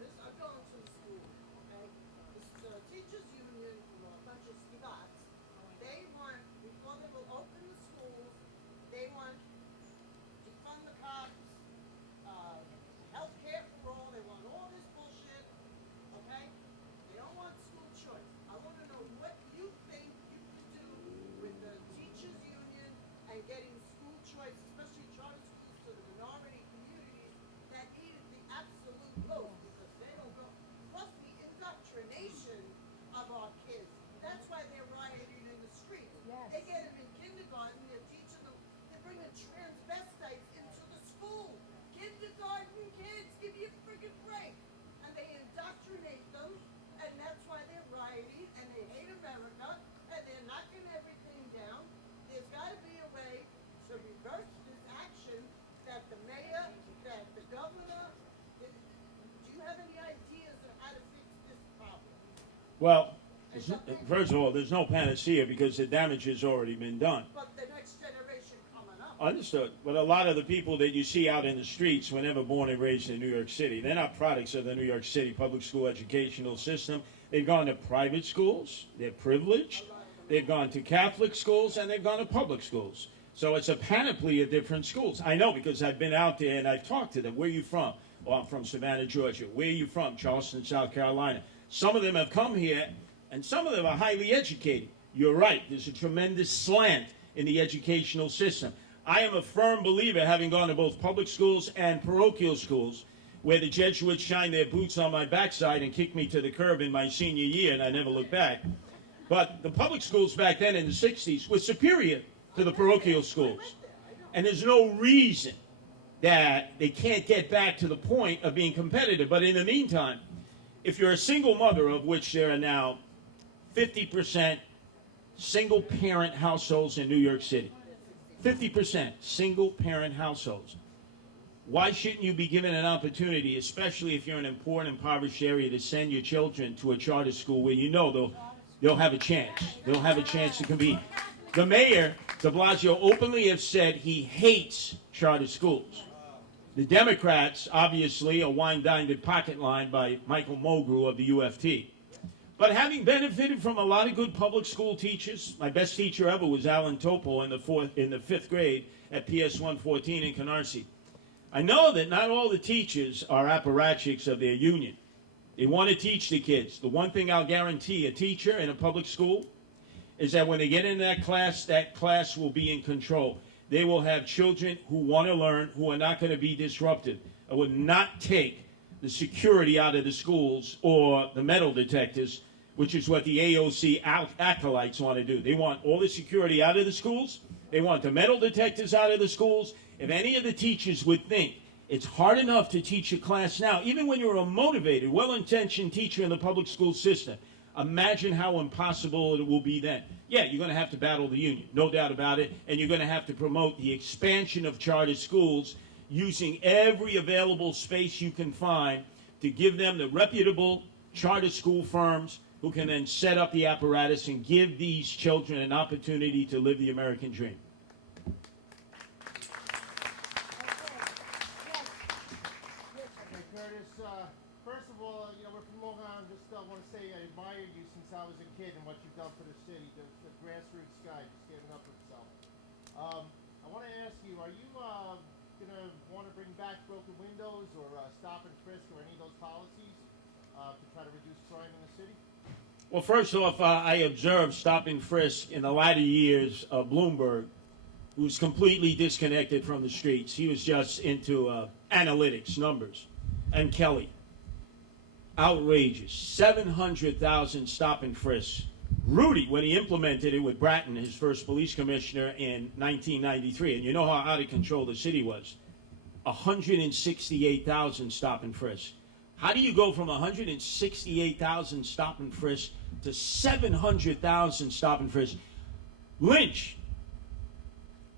this, I've gone to the school, okay? This is a teachers union, a bunch of skivats. They want, before they will open the schools, they want to fund the cops, health care for all, they want all this bullshit, okay? They don't want school choice. I wanna know what you think you can do with the teachers union and getting school choice, especially charter schools to the minority communities that need it the absolute most because they don't go. Plus the indoctrination of our kids. That's why they're rioting in the streets. Yes. They get them in kindergarten, they're teaching them, they're bringing transvestites into the school. Kindergarten kids, give me a freaking break. And they indoctrinate them, and that's why they're rioting, and they hate America, and they're knocking everything down. There's gotta be a way to reverse this action that the mayor, that the governor, do you have any ideas on how to fix this problem? Well, first of all, there's no panacea because the damage has already been done. But the next generation coming up. Understood. But a lot of the people that you see out in the streets were never born and raised in New York City. They're not products of the New York City public school educational system. They've gone to private schools. They're privileged. They've gone to Catholic schools, and they've gone to public schools. So it's a panoply of different schools. I know because I've been out there and I've talked to them. Where are you from? Oh, I'm from Savannah, Georgia. Where are you from? Charleston, South Carolina. Some of them have come here, and some of them are highly educated. You're right. There's a tremendous slant in the educational system. I am a firm believer, having gone to both public schools and parochial schools, where the Jesuits shined their boots on my backside and kicked me to the curb in my senior year, and I never looked back. But the public schools back then in the 60s were superior to the parochial schools. And there's no reason that they can't get back to the point of being competitive. But in the meantime, if you're a single mother, of which there are now 50% single-parent households in New York City, 50% single-parent households, why shouldn't you be given an opportunity, especially if you're in an poor and impoverished area, to send your children to a charter school where you know they'll have a chance. They'll have a chance to compete. The mayor, de Blasio, openly has said he hates charter schools. The Democrats, obviously, are wine-dined at pocket line by Michael Mulgrew of the UFT. But having benefited from a lot of good public school teachers, my best teacher ever was Alan Topo in the fifth grade at PS 114 in Canarsie. I know that not all the teachers are apparatchiks of their union. They want to teach the kids. The one thing I'll guarantee a teacher in a public school is that when they get into that class will be in control. They will have children who want to learn, who are not going to be disruptive. I would not take the security out of the schools or the metal detectors, which is what the AOC acolytes want to do. They want all the security out of the schools. They want the metal detectors out of the schools. If any of the teachers would think it's hard enough to teach a class now, even when you're a motivated, well-intentioned teacher in the public school system, imagine how impossible it will be then. Yeah, you're going to have to battle the union, no doubt about it, and you're going to have to promote the expansion of charter schools using every available space you can find to give them the reputable charter school firms who can then set up the apparatus and give these children an opportunity to live the American dream. Okay, Curtis, first of all, we're from Long Island. Just want to say I admire you since I was a kid and what you've done for the city. The grassroots guy just standing up for himself. I want to ask you, are you going to want to bring back broken windows or stop and frisk or any of those policies to try to reduce crime in the city? Well, first off, I observed stop and frisk in the latter years of Bloomberg, who was completely disconnected from the streets. He was just into analytics, numbers. And Kelly, outrageous, 700,000 stop and frisks. Rudy, when he implemented it with Bratton, his first police commissioner in 1993, and you know how out of control the city was, 168,000 stop and frisk. How do you go from 168,000 stop and frisk to 700,000 stop and frisk? Lynch,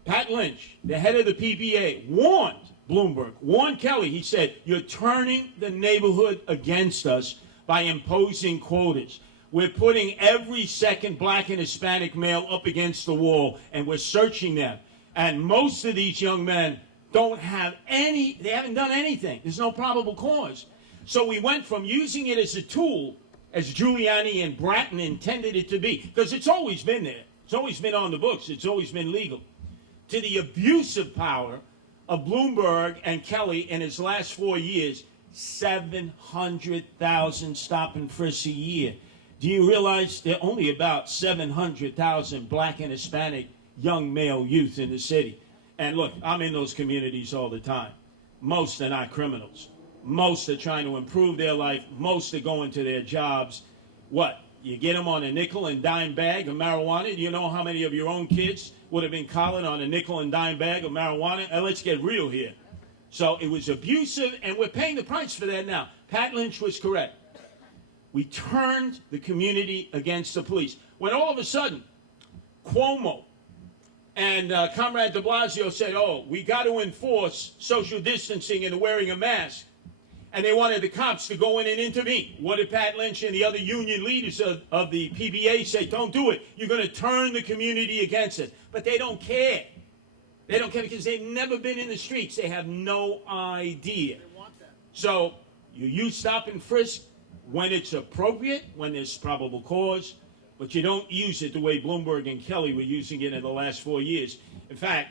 Pat Lynch, the head of the PBA, warned Bloomberg, warned Kelly. He said, you're turning the neighborhood against us by imposing quotas. We're putting every second black and Hispanic male up against the wall, and we're searching them. And most of these young men they haven't done anything. There's no probable cause. So we went from using it as a tool, as Giuliani and Bratton intended it to be, because it's always been there. It's always been on the books. It's always been legal, to the abuse of power of Bloomberg and Kelly in his last 4 years, 700,000 stop and frisks a year. Do you realize there are only about 700,000 black and Hispanic young male youth in the city? And look, I'm in those communities all the time. Most are not criminals. Most are trying to improve their life. Most are going to their jobs. What? You get them on a nickel and dime bag of marijuana? Do you know how many of your own kids would have been collared on a nickel and dime bag of marijuana? And let's get real here. So it was abusive, and we're paying the price for that now. Pat Lynch was correct. We turned the community against the police. When all of a sudden, Cuomo and Comrade de Blasio said, oh, we got to enforce social distancing and wearing a mask. And they wanted the cops to go in and intervene. What did Pat Lynch and the other union leaders of the PBA say? Don't do it. You're going to turn the community against it. But they don't care. They don't care because they've never been in the streets. They have no idea. So you use stop and frisk when it's appropriate, when there's probable cause, but you don't use it the way Bloomberg and Kelly were using it in the last 4 years. In fact,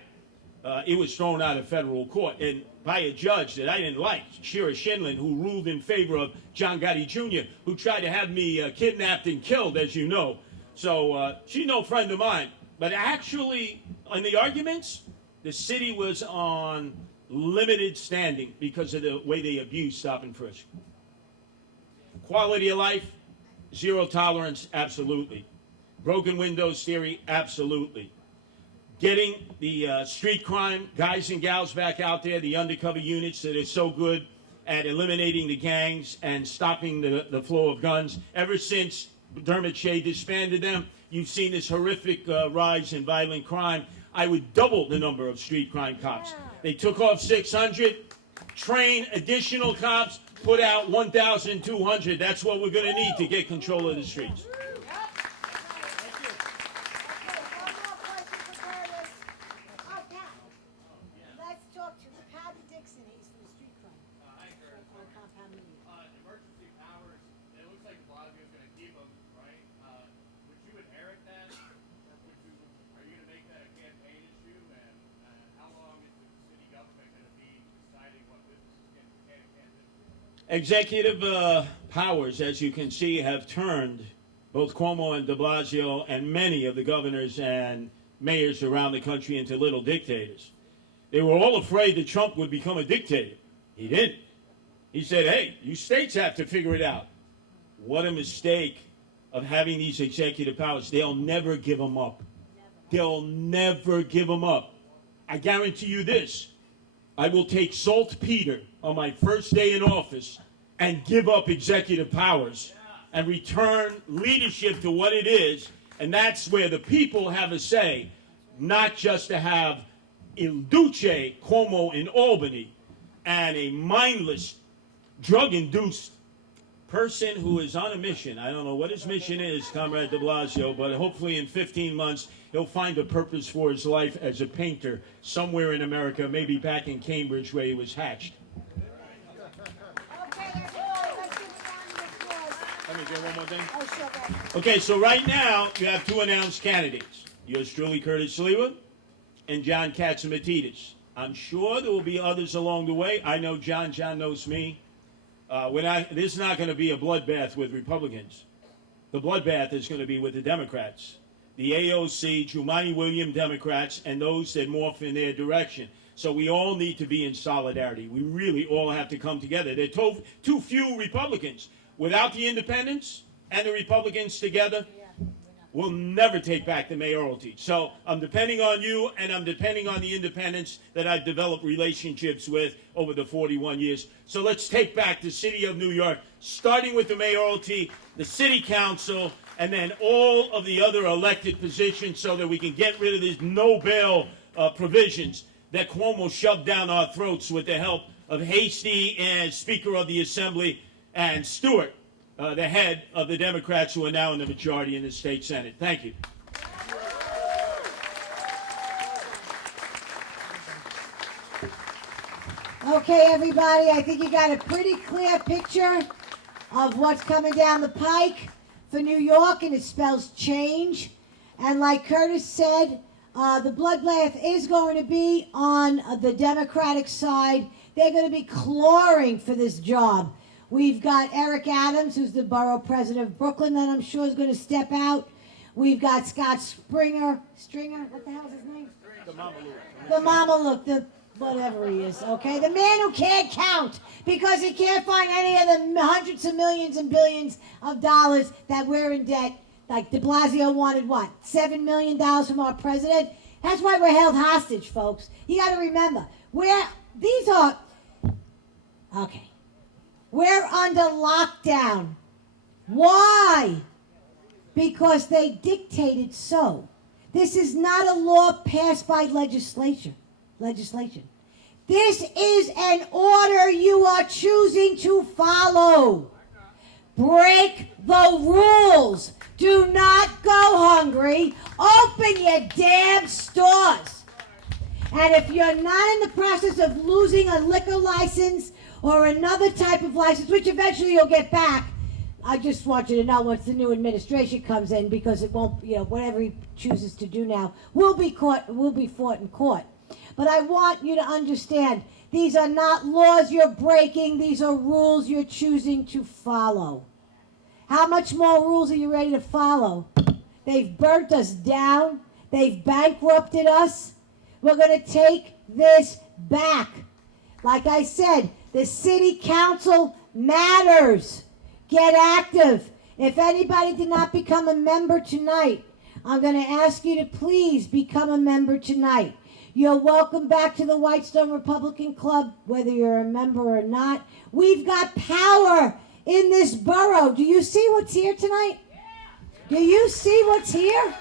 it was thrown out of federal court and by a judge that I didn't like, Shira Schindlin, who ruled in favor of John Gotti Jr., who tried to have me kidnapped and killed, as you know. So she's no friend of mine. But actually, in the arguments, the city was on limited standing because of the way they abused stop and frisk. Quality of life, zero tolerance, absolutely. Broken windows theory, absolutely. Getting the street crime guys and gals back out there, the undercover units that are so good at eliminating the gangs and stopping the flow of guns. Ever since Dermot Shea disbanded them, you've seen this horrific rise in violent crime. I would double the number of street crime cops. They took off 600, train additional cops, put out 1,200. That's what we're going to need to get control of the streets. Emergency powers, it looks like Blasio is going to keep them, right? Would you inherit that? Or are you going to make that a campaign issue? And how long is the city government going to be deciding what businesses can and can't do? Executive powers, as you can see, have turned both Cuomo and de Blasio and many of the governors and mayors around the country into little dictators. They were all afraid that Trump would become a dictator. He didn't. He said, hey, you states have to figure it out. What a mistake of having these executive powers. They'll never give them up. They'll never give them up. I guarantee you this. I will take saltpeter on my first day in office and give up executive powers and return leadership to what it is. And that's where the people have a say, not just to have Il Duce Cuomo in Albany and a mindless, drug-induced person who is on a mission. I don't know what his mission is, Comrade de Blasio, but hopefully in 15 months he'll find a purpose for his life as a painter somewhere in America, maybe back in Cambridge where he was hatched. Let me get one more thing. Okay, so right now you have two announced candidates. Yours truly, Curtis Sliwa, and John Katzimatidis. I'm sure there will be others along the way. I know John. John knows me. This is not going to be a bloodbath with Republicans. The bloodbath is going to be with the Democrats. The AOC, Jumaane Williams Democrats, and those that morph in their direction. So we all need to be in solidarity. We really all have to come together. There are too few Republicans. Without the independents and the Republicans together, we'll never take back the mayoralty. So I'm depending on you, and I'm depending on the independents that I've developed relationships with over the 41 years. So let's take back the city of New York, starting with the mayoralty, the city council, and then all of the other elected positions so that we can get rid of these no-bail provisions that Cuomo shoved down our throats with the help of Hasty and Speaker of the Assembly and Stewart. the head of the Democrats who are now in the majority in the state Senate. Thank you. Okay, everybody, I think you got a pretty clear picture of what's coming down the pike for New York, and it spells change. And like Curtis said, the bloodbath is going to be on the Democratic side. They're going to be clawing for this job. We've got Eric Adams, who's the borough president of Brooklyn, that I'm sure is going to step out. We've got Scott Stringer, what the hell is his name? The Mama Look, whatever he is, okay? The man who can't count because he can't find any of the hundreds of millions and billions of dollars that we're in debt. Like de Blasio wanted what? $7 million from our president? That's why we're held hostage, folks. You got to remember, we're under lockdown. Why? Because they dictated so. This is not a law passed by legislation. This is an order you are choosing to follow. Break the rules. Do not go hungry. Open your damn stores. And if you're not in the process of losing a liquor license or another type of license, which eventually you'll get back, I just want you to know once the new administration comes in, because it won't, whatever he chooses to do now will be fought in court. But I want you to understand, these are not laws you're breaking, these are rules you're choosing to follow. How much more rules are you ready to follow? They've burnt us down, they've bankrupted us. We're going to take this back. Like I said, the city council matters. Get active. If anybody did not become a member tonight, I'm going to ask you to please become a member tonight. You're welcome back to the Whitestone Republican Club, whether you're a member or not. We've got power in this borough. Do you see what's here tonight? Do you see what's here?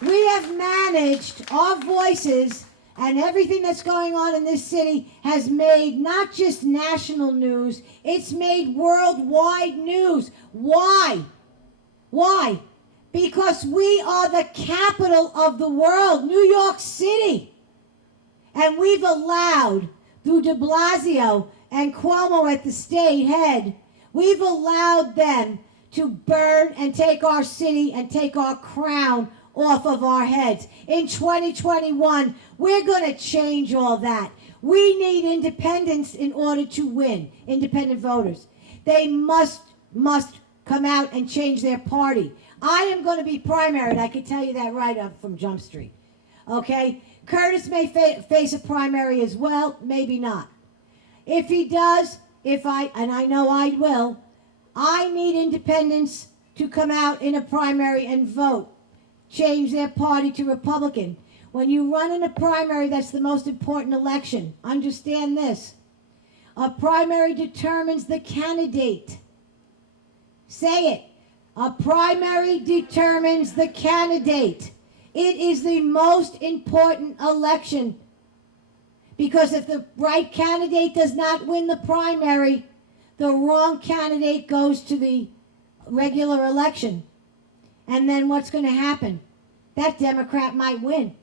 We have managed, our voices and everything that's going on in this city has made not just national news, it's made worldwide news. Why? Why? Because we are the capital of the world, New York City. And we've allowed, through de Blasio and Cuomo at the state head, we've allowed them to burn and take our city and take our crown off of our heads. In 2021, we're going to change all that. We need independents in order to win, independent voters. They must come out and change their party. I am going to be primaried. I can tell you that right up from Jump Street. Okay? Curtis may face a primary as well, maybe not. If he does, and I know I will, I need independents to come out in a primary and vote. Change their party to Republican. When you run in a primary, that's the most important election. Understand this. A primary determines the candidate. Say it. A primary determines the candidate. It is the most important election. Because if the right candidate does not win the primary, the wrong candidate goes to the regular election. And then what's going to happen? That Democrat might win.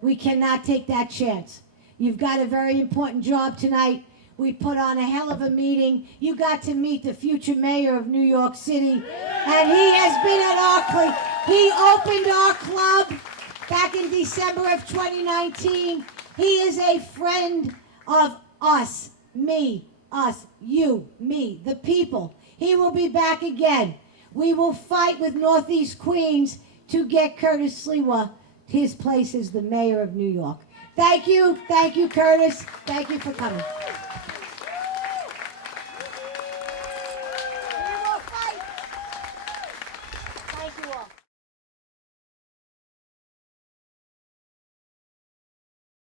We cannot take that chance. You've got a very important job tonight. We put on a hell of a meeting. You got to meet the future mayor of New York City. And he has been at our club. He opened our club back in December of 2019. He is a friend of us, me, us, you, me, the people. He will be back again. We will fight with Northeast Queens to get Curtis Sliwa his place as the mayor of New York. Thank you, Curtis. Thank you for coming.